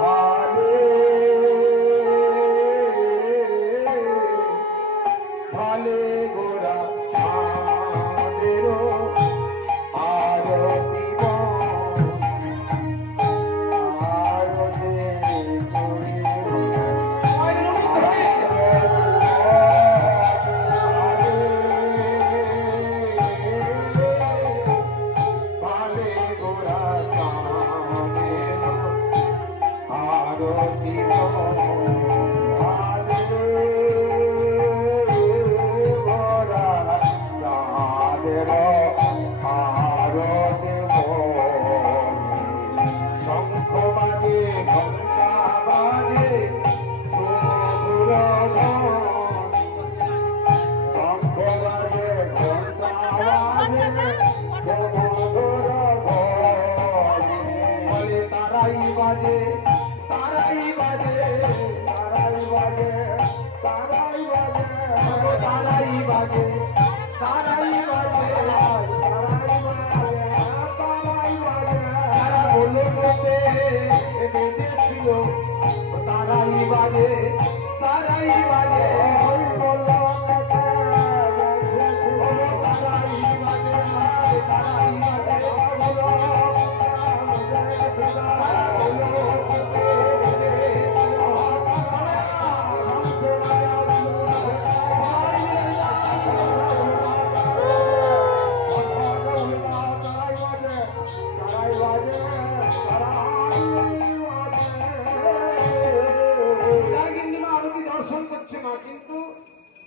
ভালে ভালে গোরা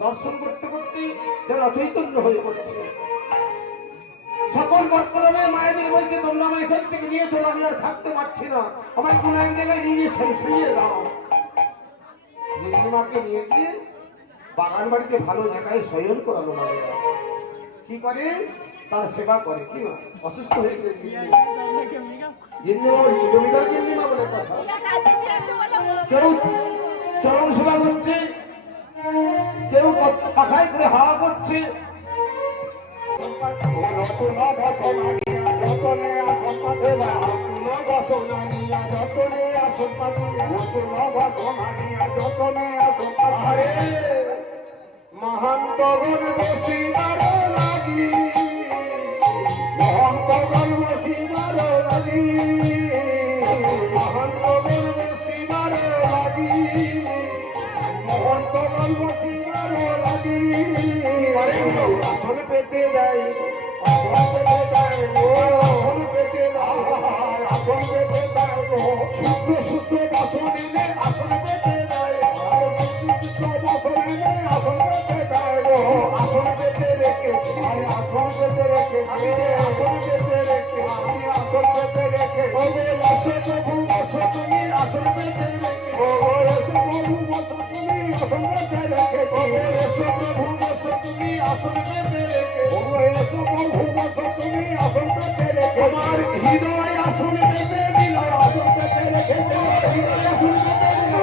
দর্শন করতে করতে যারা চৈতন্য হয়ে পড়ছে। সকল বর্তমানে মায়েদের বলছে তোমরা আমার এখান থেকে নিয়ে চলো, আমি আর থাকতে পারছি না, আমার কোন এক জায়গায় নিয়ে শুয়ে দাও। নীলিমাকে নিয়ে গিয়ে বাগান বাড়িতে ভালো জায়গায় শয়ন করালো মায়েরা। কি করে? তার সেবা করে। কি অসুস্থ হয়ে গেছে জমিদার নীলিমা বলে কথা। কেউ চরম সেবা করছে, কেউ পাখায় করে হাওয়া করছে। মহান্তগণ বসিবার লাগি, মহান্তগণ বসিবার লাগি, মহান্তগণ বসিবার লাগি, মহান্তগণ বসিবার লাগি। আসন পেতে দেয়, আসন পেতে দেয় গো, আসন পেতে দেয়, আসন পেতে দেয় গো। শুদ্ধ শুদ্ধ বাসন এনে আসন পেতে দেয়, শুদ্ধ বাসন এনে আসন পেতে দেয় গো। আসন পেতে রেখেছি, আসন পেতে রেখেছি, আসন পেতে রেখেছি, আসন পেতে রেখেছি। ও গো আসো প্রভু বসো তুমি আসন পেতে রেখেছি, ও গো এসো প্রভু বসো তুমি আসন পেতে রেখেছি, ও গো এসো প্রভু বসো তুমি আসন পেতে রেখেছি, ও গো এসো প্রভু বসো তুমি আসন পেতে রেখেছি। আমার হৃদয় আসন পেতে দিল, আসন পেতে রেখেছি, হৃদয় আসন পেতে দিল,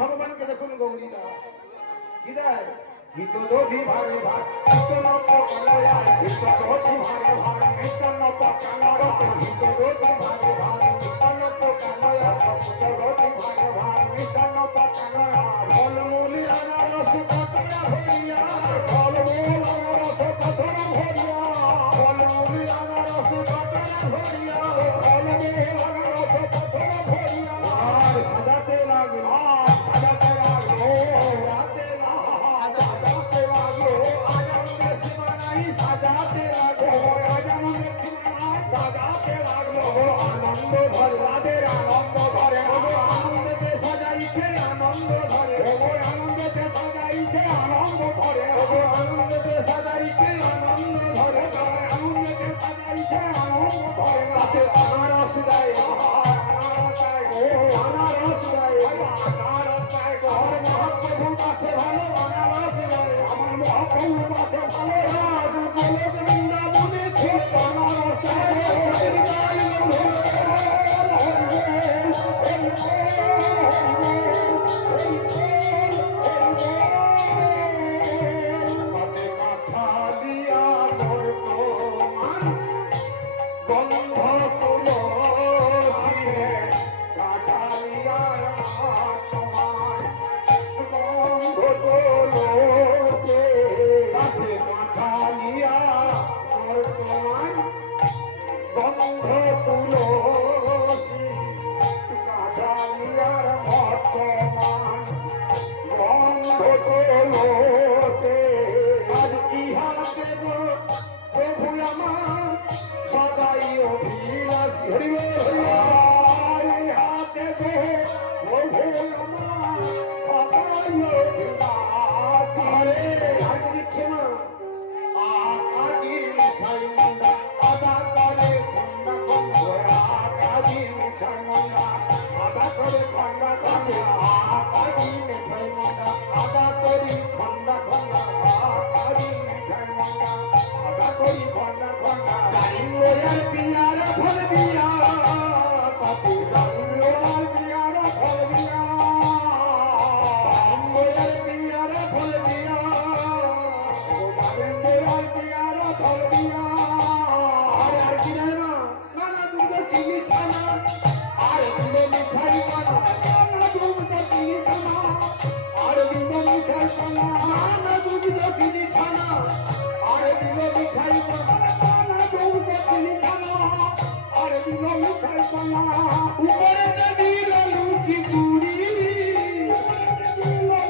ভগবানকে দেখুন গৌরীরা কি দেয় গীত দোধি ভাগে ভাগ কীর্তন পকালয়া গীত দোধি ভাগে ভাগ কীর্তন পকালয়া গীত দোধি ভাগে ভাগ কীর্তন পকালয়া গীত দোধি ভাগে ভাগ কীর্তন পকালয়া ফলমূলি আনারস কাটিয়া হইয়া ফলমূল আনারস কাটিয়া হইয়া ফলমূলি আনারস কাটিয়া হইয়া ফলমূল আনারস কাটিয়া হইয়া আর সাজাতে লাগলো সাজাতে লাগলো রাতে সাজাতে লাগলো আনন্দ ধরে রাধের আনন্দ ধরে আনন্দতে সাজাইছে আনন্দ ধরে আনন্দতে সাজাইছে আনন্দ ধরে আনন্দতে সাজাইছে আনন্দ ধরে আনন্দতে সাজাইছে আনন্দ ধরে রাতে আনারস দেয় আনারস দেয় আনারস দেয় ঘর মহাপ্রভু কাছে ভালো আনারস দেয় আমার মহাপ্রভু কাছে ভালো রাজ বলে বৃন্দাবনে ছিল আনারস গন্ধ তুলসী কাঠালিয়া পানা আর দিল মিঠাই পানা দৌড়ে তিনখানা আর দিল মিঠাই পানা উপরে দিল লুচি পুরি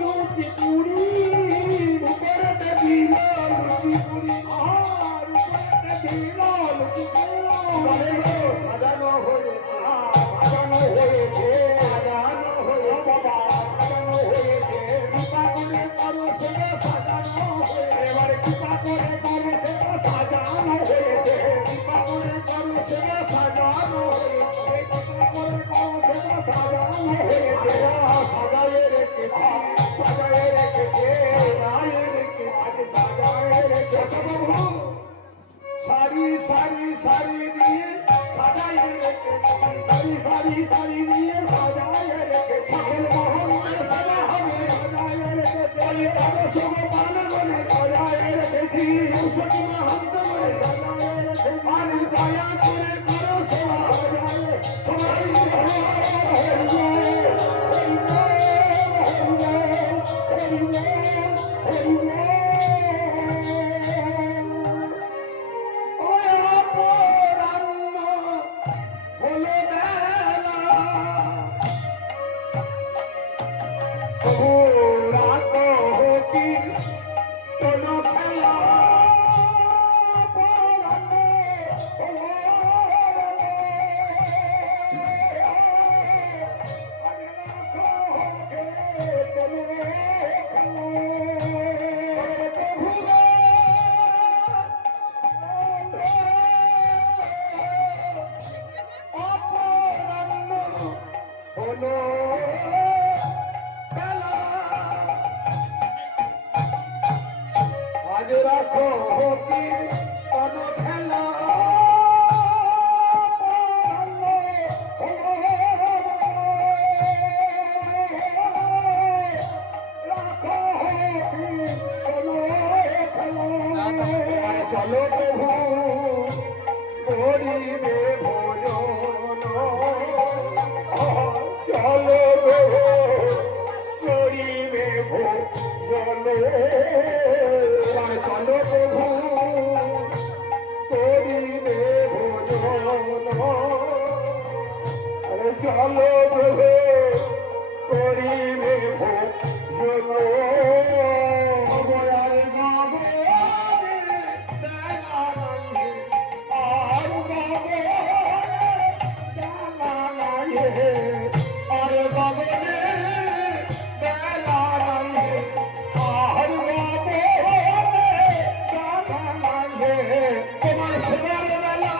লুচি পুরি উপরে দিল লুচি পুরি আর উপরে দিল লুচি পুরি সাজানো হয়েছে সাজানো হয়েছে সাজানো হয়েছে বাবা সাজানো হয়েছে কৃপা করে করো সেটা সাজানো হয়েছে এবার কৃপা করে করো সেটা সাজানো হয়েছে কৃপা করে করো সেটা সাজানো হয়েছে কৃপা করে করো সেটা সাজানো হয়েছে সাজায়ে রেখেছি সাজায়ে রেখেছে সাজায়ে রেখেছি সাজায়ে রেখেছে বাবু সারি সারি সারি দিয়ে সাজায়ে রেখেছি সারি সারি সারি দিয়ে সাজায়ে রেখেছি পাগল মোহন সাজা হবে সাজায়ে রেখেছি বলি তবে সব পান বলে সাজায়ে রেখেছি ঔষধি মহন্ত বলে সাজায়ে রেখেছি পানি দয়া করে করো সেবা সাজায়ে সবাই আজ রাখো কি কোন খেলা চলো প্রভু করিবে ভোজন চলো প্রভু করিবে ভোজন চলো প্রভু করিবে ভোজন চলো প্রভু করিবে আরে বাবনে বেলা নাই আর বাবনে বেলা নাই তোমার সেবার বেলা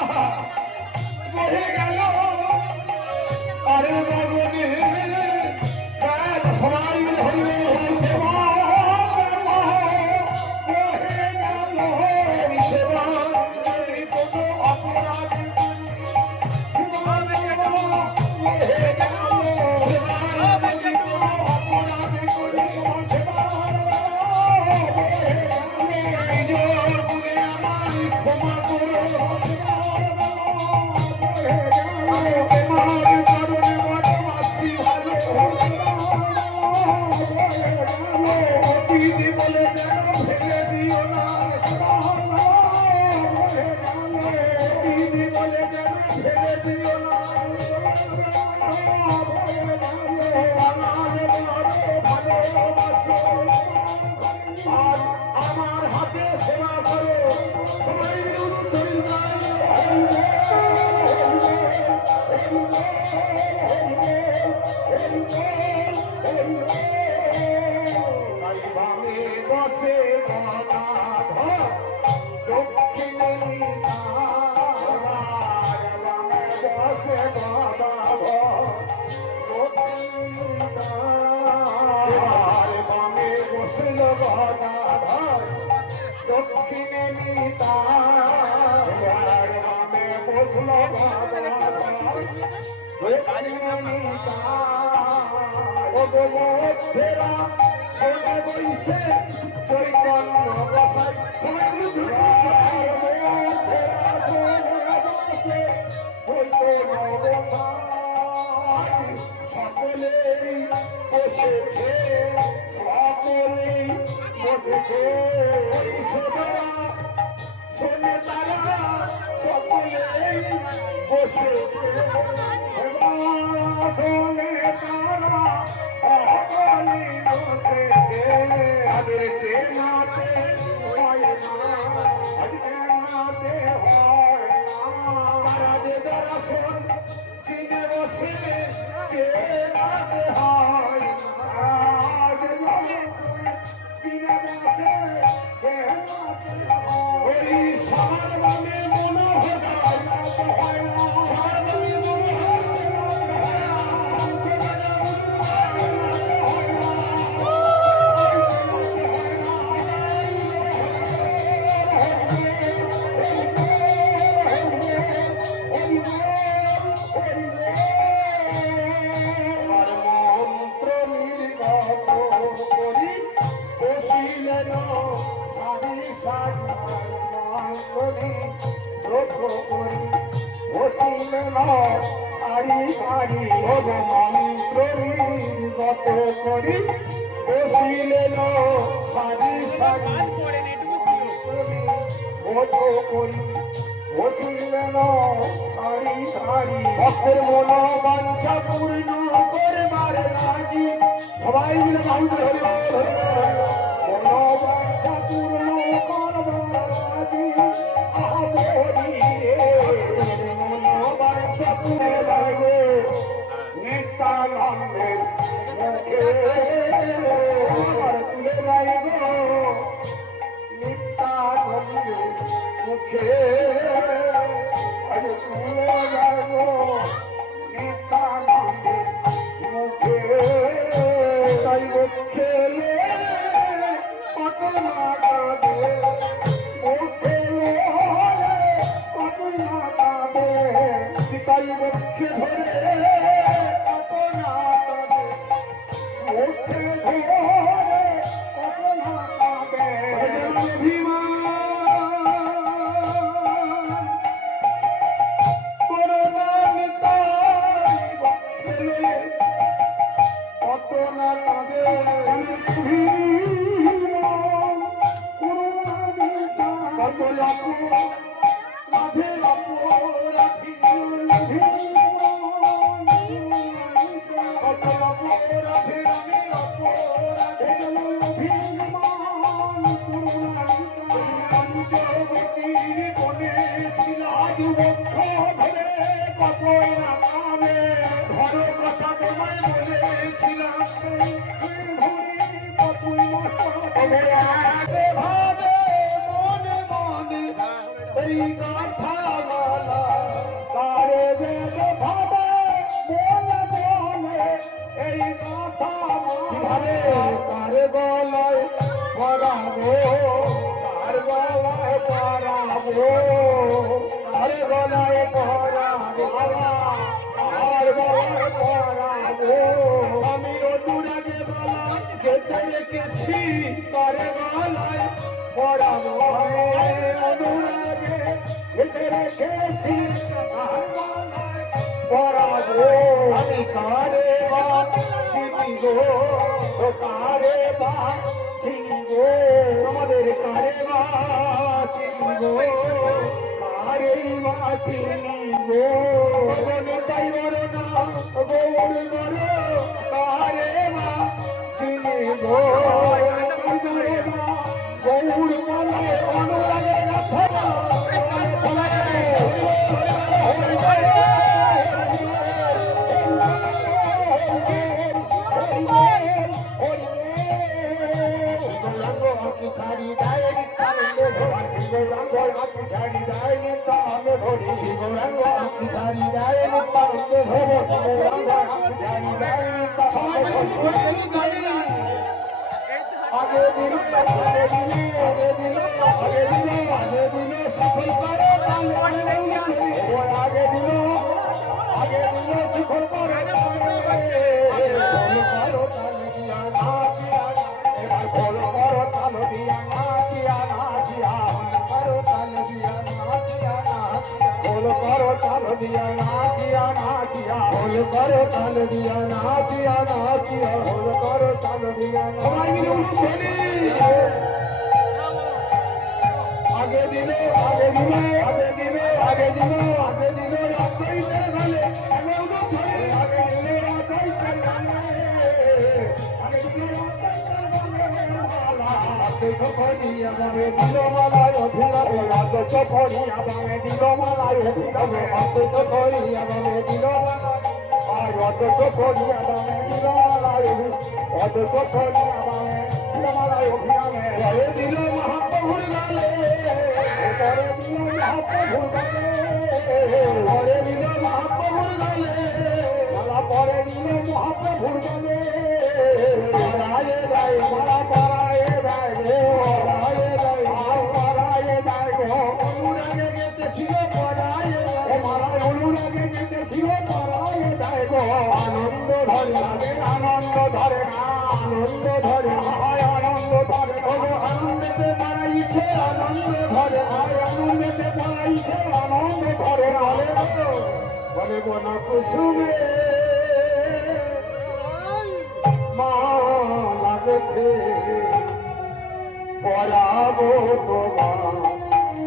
বহে গেল আরে বাবনে বেলা সবাই হইবে সেবা বহে গেল সেবা কোনো অপরাধ আমার হাতে সেবা করো তোমার বামে বসে দক্ষিণে বামে বসল দক্ষিণে নিতা বামে বসল ফেরা সোনা বইছে চৈতন্য বসাই সকলেই বসেছে সকলেই এসে ওই সোনা শোনে তারা সকলেই বসেছে শোনে তারা আগে চেনাতে হয় না আগে চেনাতে হয় না রাজে দর্শন চিনে বসে চেনাতে হয় না আগে চিনে বসে চেনাতে ওই সারবানে মনে হয় না সারবানে মনে হয় মন্ত্র করি বসিলেন সারি সারি ওঠো করি বসিলেন সারি সারি ভক্তের মন বাঞ্ছা পূর্ণ করবার লাগি সবাই মিলে বাউন্দ্র হরি মন বাঞ্ছা পূর্ণ করবার লাগি আহরি রে মন বাঞ্ছা পূর্ণ লাগে নিত্যানন্দের মুখে তুলে যাইব নিত্যানন্দের মুখে তুলে যাইব নিত্যানন্দের মুখে যাইব খেলে কত না কাঁদে খেলে কত না কাঁদে সীতাই বক্ষে ধরে আমি কারে বা কারে বা আমাদের কারে বা কারে বা তাই বড় না গৌর বড় কারে বা চিনিব গৌর বলে অনুরাগে রথনা সবাই মিলে অদ্বৈত করিয়া বামে দিল মালায় অভিরামে অদ্বৈত করিয়া বামে দিল মালায় অভিরামে অদ্বৈত করিয়া বামে দিল মালায় আর অদ্বৈত করিয়া বামে দিল মালায় অদ্বৈত করিয়া বামে দিল মালায় অভিরামে পরে দিল মহাপ্রভুর গালে পরে দিল মহাপ্রভুর গালে পরে দিল মহাপ্রভুর গালে মালা পরে দিল মহাপ্রভুর গালে পরায়ে দেয় মালা পরায়ে দেয় গো পরায়ে দেয় মালা পরায়ে দেয় গো অনুরাগে গেতেছিল পরায়ে দেয় মালা অনুরাগে গেতেছিল পরায়ে দেয় গো আনন্দ ধরে লাগে আনন্দ ধরে না আনন্দ ধরে হয় আনন্দ ধরে গো আনন্দেতে পড়াইছে আনন্দ ধরে আর আনন্দেতে পড়াইছে আনন্দ ধরে বলে বনা কুসুমে মা লাগছে পরাবো তোমার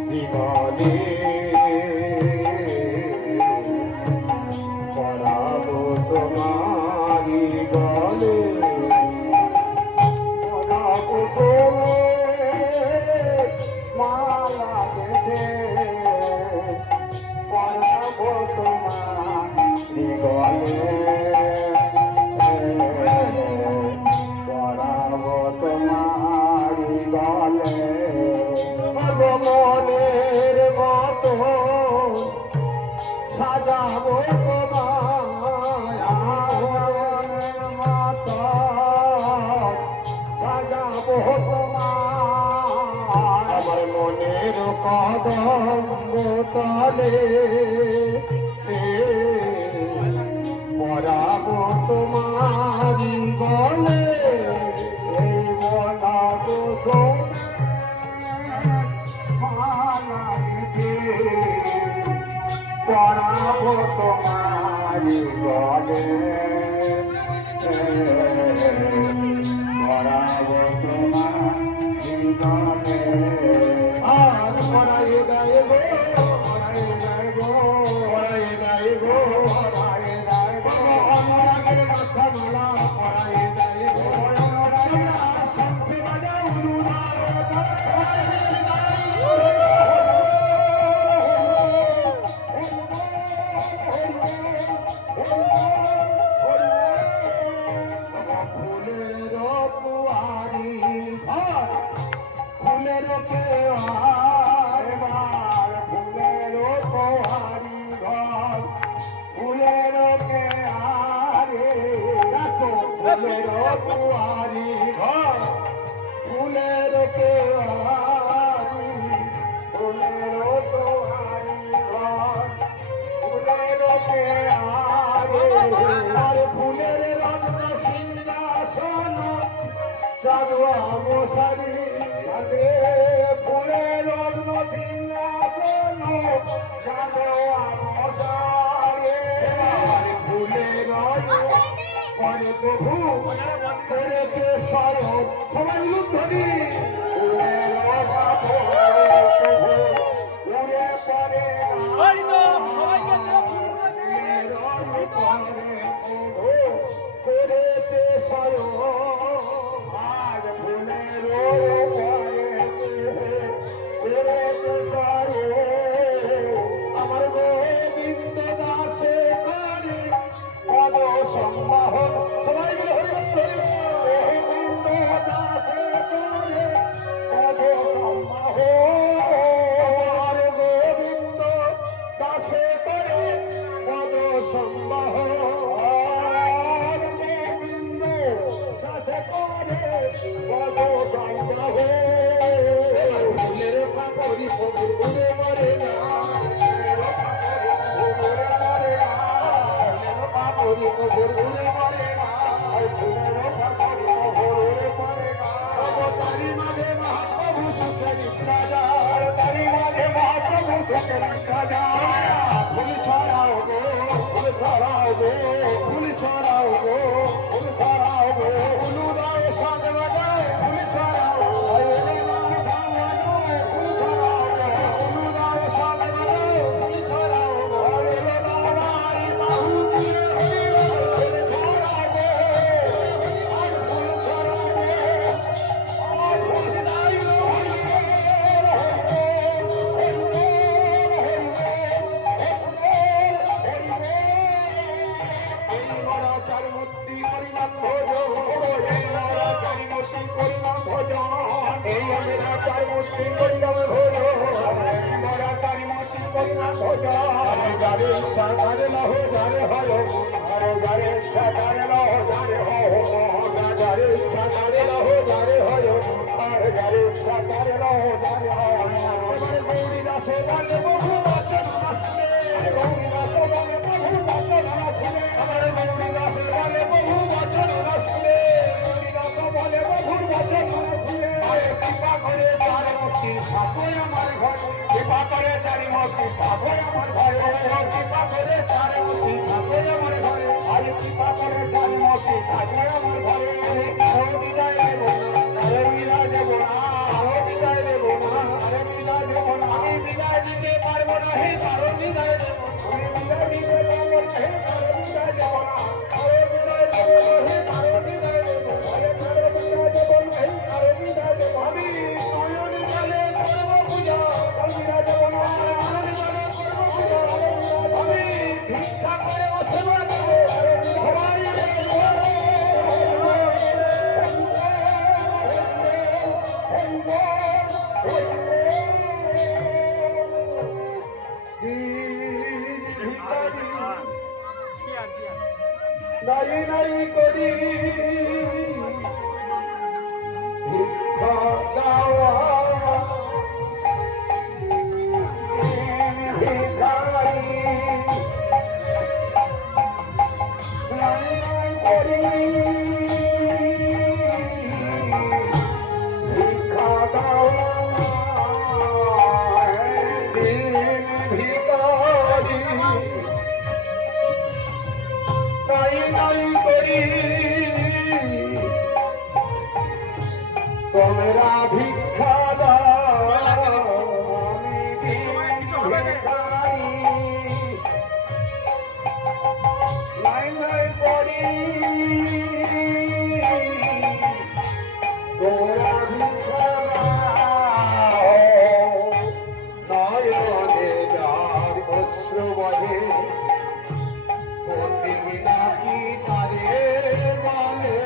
জীবনে পরাবো তোমার গলে পরাবো মা লাগছে পরাবো তোমার গলে মনের মতো সাজাবো তোমার মতো সাজাবো তোমার আমার মনের কদম তলে পরাবো তোমারি গলে এই মনাবো পরাবো তোমারি গলে পরাবো তোমারি গলে আর পরায়ে দেয় গো পরায়ে দেয় গো পরায়ে দেয় গো পরায়ে দেয় গো অনুরাগের কথা মালা পরায়ে দেয় গো অনুরাগের শক্তি বাজা অনুরাগ ফুলের পেয়ার ফুলের পোহারি ঘর ফুলের পেয়ারে ফুলের পোহারি ঘর ফুলের পেয়ারি ফুলের পোহারি ঘর ফুলের পেয়ারে ফুলের রত্ন সিংহাসন চাঁদুয়া মশারি সাথে ফুলের রত্ন সিংহাসন চাঁদুয়া মশারি ফুলের পরে প্রভু করেছে স্মরণ সবাই লুদ্ধি ফুলের উড়ে পরে করেছে স্মরণ আজ ফুলের আমার গোবিন্দ দাসে করে পদ সম্বাহন সবাই গোবিন্দ দাসে করে পদ সম্বাহন গোবিন্দ দাসে করে পদ সম্বাহন গোবিন্দ দাসে করে পদ সম্বাহন ফুলের পাপড়ি ফুলে মরে না পাপড়ি ফুলে মরে না ফুলের পাপড়ি ফুলে মরে না তারি মাঝে মহাপ্রভু সুখে রাজা তারি মাঝে মহাপ্রভু সুখে রাজা ফুল ছড়াও গো ফুল ছড়াও গো ফুল ছড়াও গো ফুল ছড়াও গো ফুলুদায় সাজ বাজায় ফুল ছড়াও ফুল ছড়াও মূর্তি করিলাম ভোজ বড় তারি মূর্তি করিলাম ভোজ যারে ইচ্ছা তারে লহ যারে হয় আরে যারে ইচ্ছা তারে লহ যারে হয় যারে ইচ্ছা তারে লহ যারে হয় আরে যারে ইচ্ছা তারে লহ যারে হয় এবারে গৌরী দাসে বলে বহু বচন আসলে গৌরী দাসে বলে বহু বচন আসলে আমার গৌরী দাসে বলে বহু বচন আসলে গৌরী দাস বলে বহু বচন আসলে আরে কৃপা করে তারে মুক্তি ঠাকুর আমার ঘর কৃপা করে তারি মুক্তি ঠাকুর আমার ঘর কৃপা করে তারে মুক্তি ঠাকুর আমার ঘর আরে কৃপা করে তারি মুক্তি ঠাকুর আমার ঘর আরে বিদায় দেব না আরে বিদায় দেব না আরে বিদায় দেব না আরে বিদায় দেব না আমি বিদায় দিতে পারবো না হে আরে বিদায় দেব আমি বিদায় দিতে পারবো না হে আরে বিদায় দেব না আরে বিদায় দেব হে আরে বিদায় দেব আরে বিদায় দেব হে আরে বিদায় দেব আমি নয়ন জলে করব পূজা আমি বিদায় দেব না নয়ন জলে করব পূজা আমি ভিক্ষা করে সেবা দেব সবাই নাই নাই করি ভিক্ষা দেওয়া ভিখারি নাই নাই করি ভিক্ষা দেওয়া ভিখারি নাই নাই করি তোমরা ভিক্ষা দাও আমি ভিখারি নাই নাই করি তোমরা ভিক্ষা দাও নয়নে যার অশ্রু বহে নাকি তারে বলে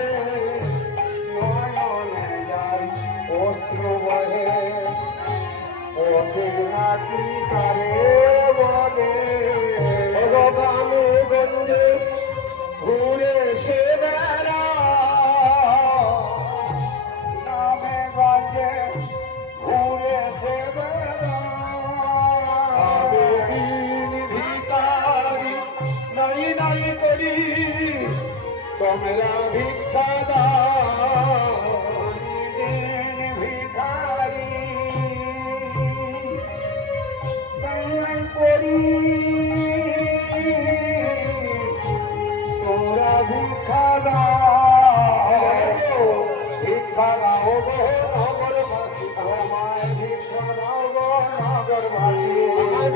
নয়নে যার অশ্রু বহে নাকি তারে বলে ভগবানে গঞ্জে ঘুরে সে বেড়া নামে গঞ্জে ঘুরে সে বেড়া আমি দিন ভিখারি নাই নাই করি তোমরা ভিক্ষা দাও দিন ভিখারি নাই নাই করি তোমরা ভিক্ষা দাও ভিক্ষা দাও গো নগরবাসী আমায় ভিক্ষা দাও গো নগরবাসী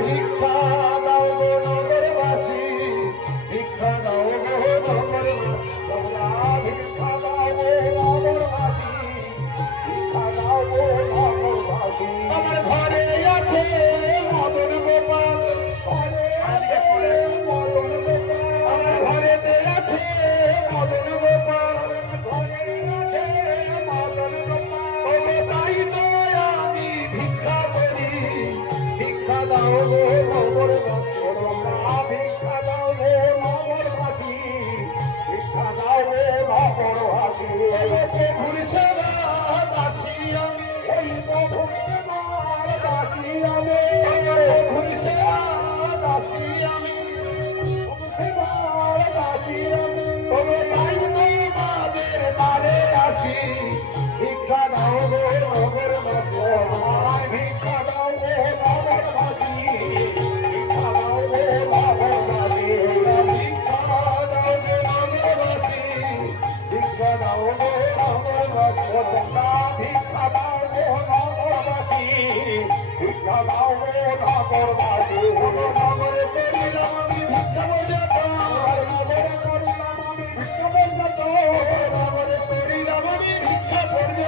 ভিক্ষা দাও গো নগরবাসী ভিক্ষা দাও গো নগরবাসী তোমরা ভিক্ষা দাও গো নগরবাসী ভিক্ষা দাও গো নগরবাসী আমার ঘরে আছে মদন গোপাল মদন গোপাল আমার ঘরেতে আছে মদন গোপাল ঘরে আছে মদন গোপাল তাই তো আমি ভিক্ষা করি ভিক্ষা দাও গো নগরবাসী ভিক্ষা দাও গো নগরবাসী ভিক্ষা দাও গো নগরবাসী ঘুরছে দাসী আমি এই তো ঘুরছে দাসী আমি ঘুরছে দাসী আমি দাসী আমি তবে তাই তোমাদের দ্বারে আসি ভিক্ষা দাও গো নগরবাসী ভিক্ষা দাও গো নগরবাসী ভিক্ষা দাও গো নগরবাসী ভিক্ষা দাও গো নগরবাসী ভিক্ষা দাও গো নগরবাসী ভিক্ষা দাও গো নগরবাসী ভিক্ষা দাও গো নগরবাসী নগরে পেরিলাম আমি ভিক্ষা বলতে নগরে করলাম আমি ভিক্ষা বলতে নগরে পেরিলাম আমি ভিক্ষা বলতে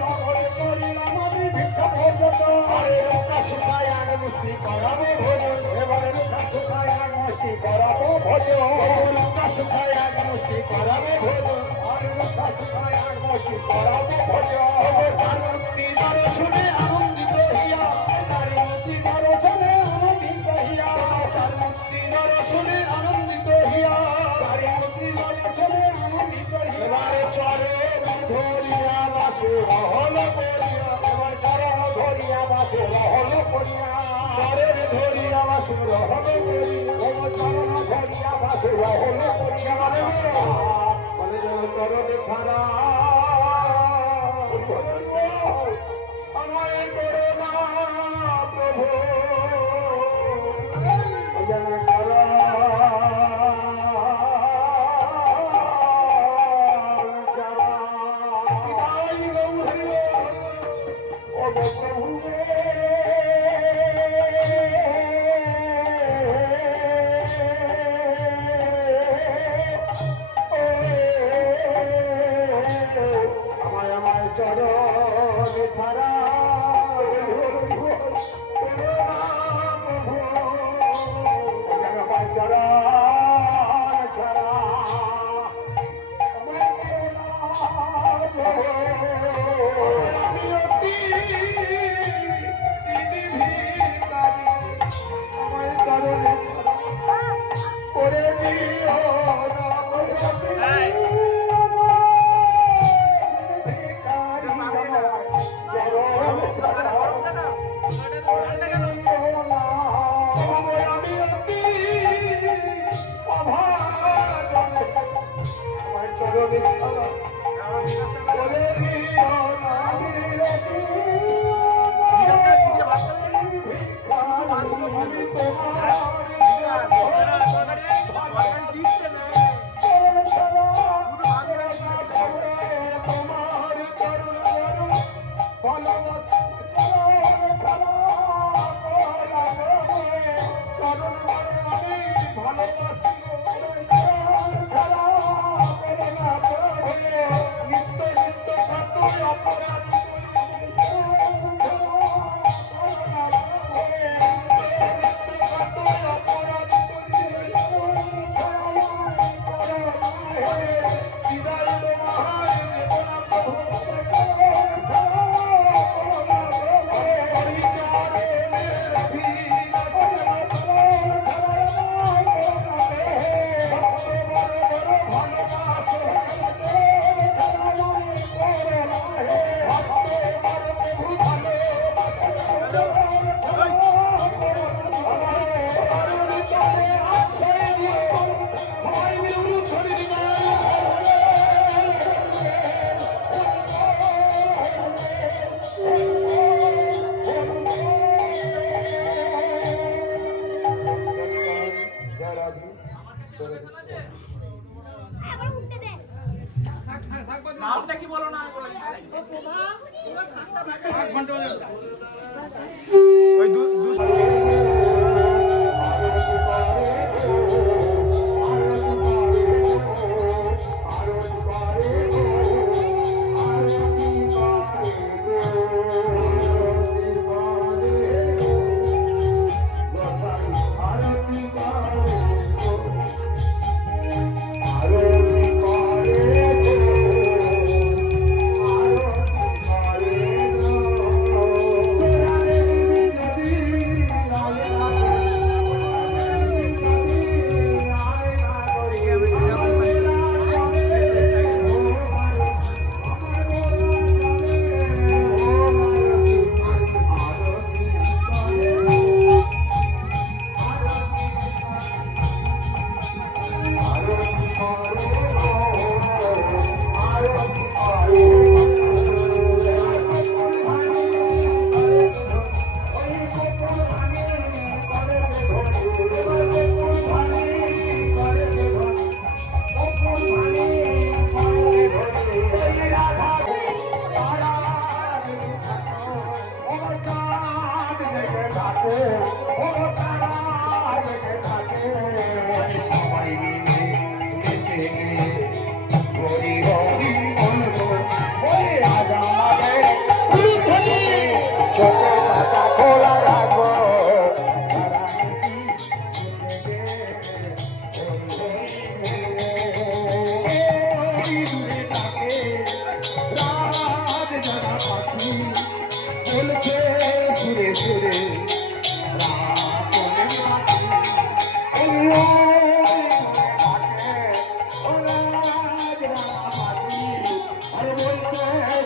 নগরে করলাম আমি ভিক্ষা বলতে আরে লোকা শুকায় আগ মুষ্টি করাবো ভোজন এবারে লোকা শুকায় আগ মুষ্টি করাবো ভোজন লোকা শুকায় আগ মুষ্টি করাবো ভোজন আরে লোকা শুকায় আগ মুষ্টি করাবো ভোজন তার মুক্তি দর্শনে বাসে রহল করিয়া আমার চরণ ধরিয়া বাসে রহল করিয়া চরণ ধরিয়া বাসে রহল করিয়া আমার চরণ ধরিয়া বাসে রহল করিয়া বলে যেন চরণ ছাড়া আমায় করো না প্রভু যেন চরণ নামটা কি বলো না ওই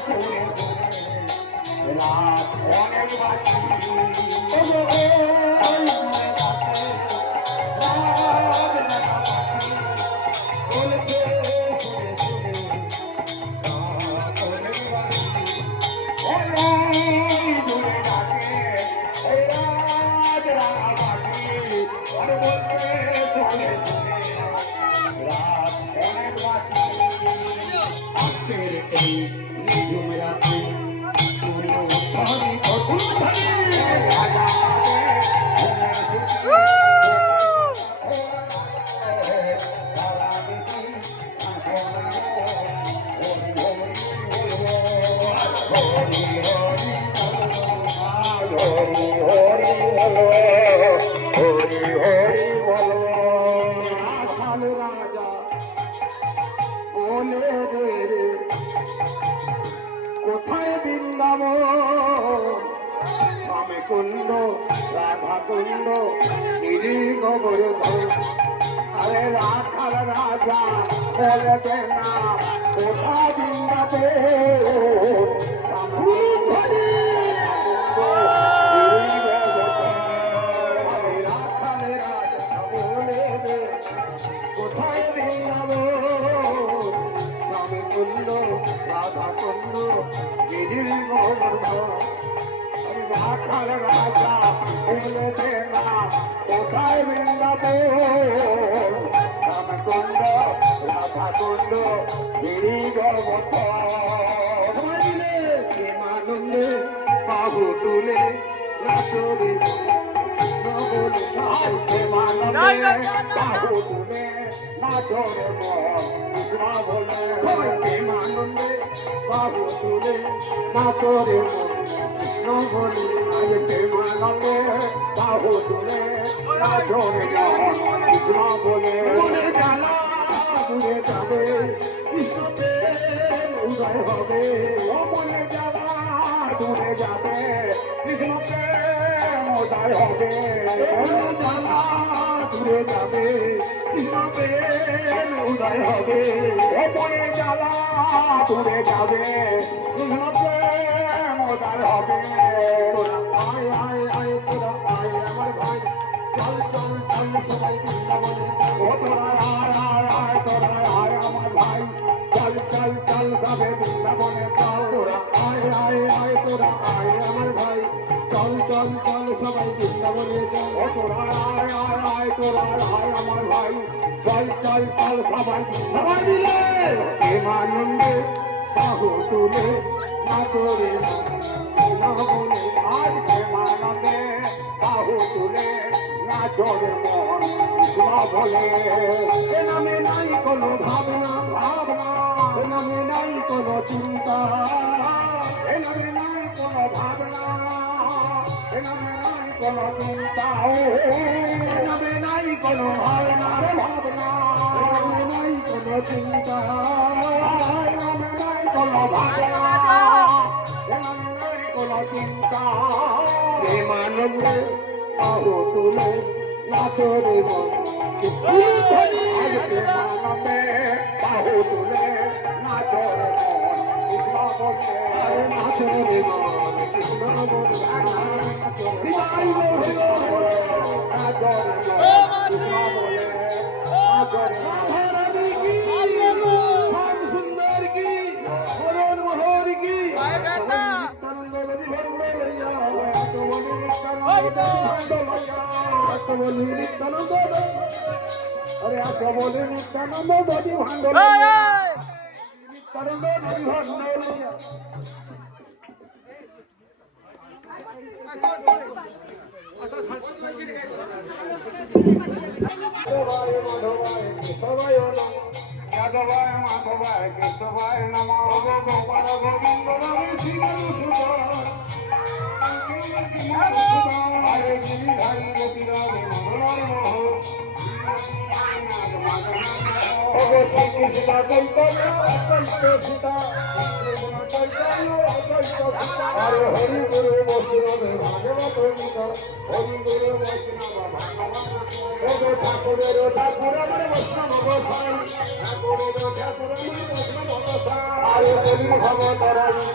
করে রাত অনেক বাকি কোথায় বৃন্দাবন স্বামী কুণ্ড রাধা কুণ্ড গিরি গোবর্ধন আরে রাখাল রাজা বলতে না কোথায় বৃন্দাবন রাখাল রাজা বলে দে কোথায় বৃন্দাবন স্বামী কুণ্ড রাধা কুণ্ড গিরির গোবর্ধন রাখাল রাজা বলে দে না কোথায় বৃন্দাবন স্বামী কুণ্ড রাধা কুণ্ড গিরি গোবর্ধন প্রেমানন্দে বাহু তুলে নাচরে প্রেমানন্দে বাহু তুলে নাচরে কৃষ্ণ বলে প্রেমানন্দে বাহু তুলে নাচরে কৃষ্ণ বলে প্রেমানন্দে বাহু তুলে নাচরে কৃষ্ণ বলে জ্বালা দূরে যাবে কৃষ্ণ উদয় হবে মনে জ্বালা দূরে যাবে কৃষ্ণ উদয় হবে জ্বালা দূরে যাবে কৃষ্ণ উদয় হবে মনে জ্বালা দূরে যাবে কৃষ্ণ উদয় হবে আয় আয় আয় তোরা আয় আমার ভাই চল চল চল সবাই বৃন্দাবনে ও তোরা আয় আয় আয় তোরা আয় আমার ভাই চল চল চল সবে বৃন্দাবনে চল তোরা আয় আয় আয় তোরা আয় আমার ভাই চল চল চল সবাই বৃন্দাবনে চল ও তোরা আয় আয় আয় তোরা আয় আমার ভাই চল চল চল সবাই সবাই মিলে প্রেমানন্দে বাহু তুলে নাচরে না বলে আজ প্রেমানন্দে বাহু তুলে নাচরে মন কৃষ্ণ বলে এ নামে নাই কোনো ভাবনা ভাবনা এ নামে নাই কোনো চিন্তা এ নামে নাই কোনো ভাবনা এ নামে নাই কোনো চিন্তা এ নামে নাই কোনো ভাবনা ভাবনা এ নামে নাই কোনো চিন্তা এ নামে নাই কোনো ভাবনা এ নামে নাই কোনো চিন্তা প্রেমানন্দে বাহু তুলে নাচরে মন প্রেমানন্দে বাহু তুলে নাচরে মন কৃষ্ণ বলে নাচরে মন কৃষ্ণ বলে নাচরে মন কৃষ্ণ বলে সুন্দর কি হরণ মহর কি अरे आका बोले नित्यानंद दादी भांडो नित्यानंद दादी भांडो यादवाय माधवाय केशवाय नमः गोपाल गोविंद हरे गिरिधारी गोपीनाथ मंगल सीता हरे हरि गुरु वैष्णव भागवत हरि गुरु वैष्णव भागवत ठाकुर ठाकुर वैष्णव गोसाई ठाकुर ठाकुर वैष्णव गोसाई हरे हरि भगवत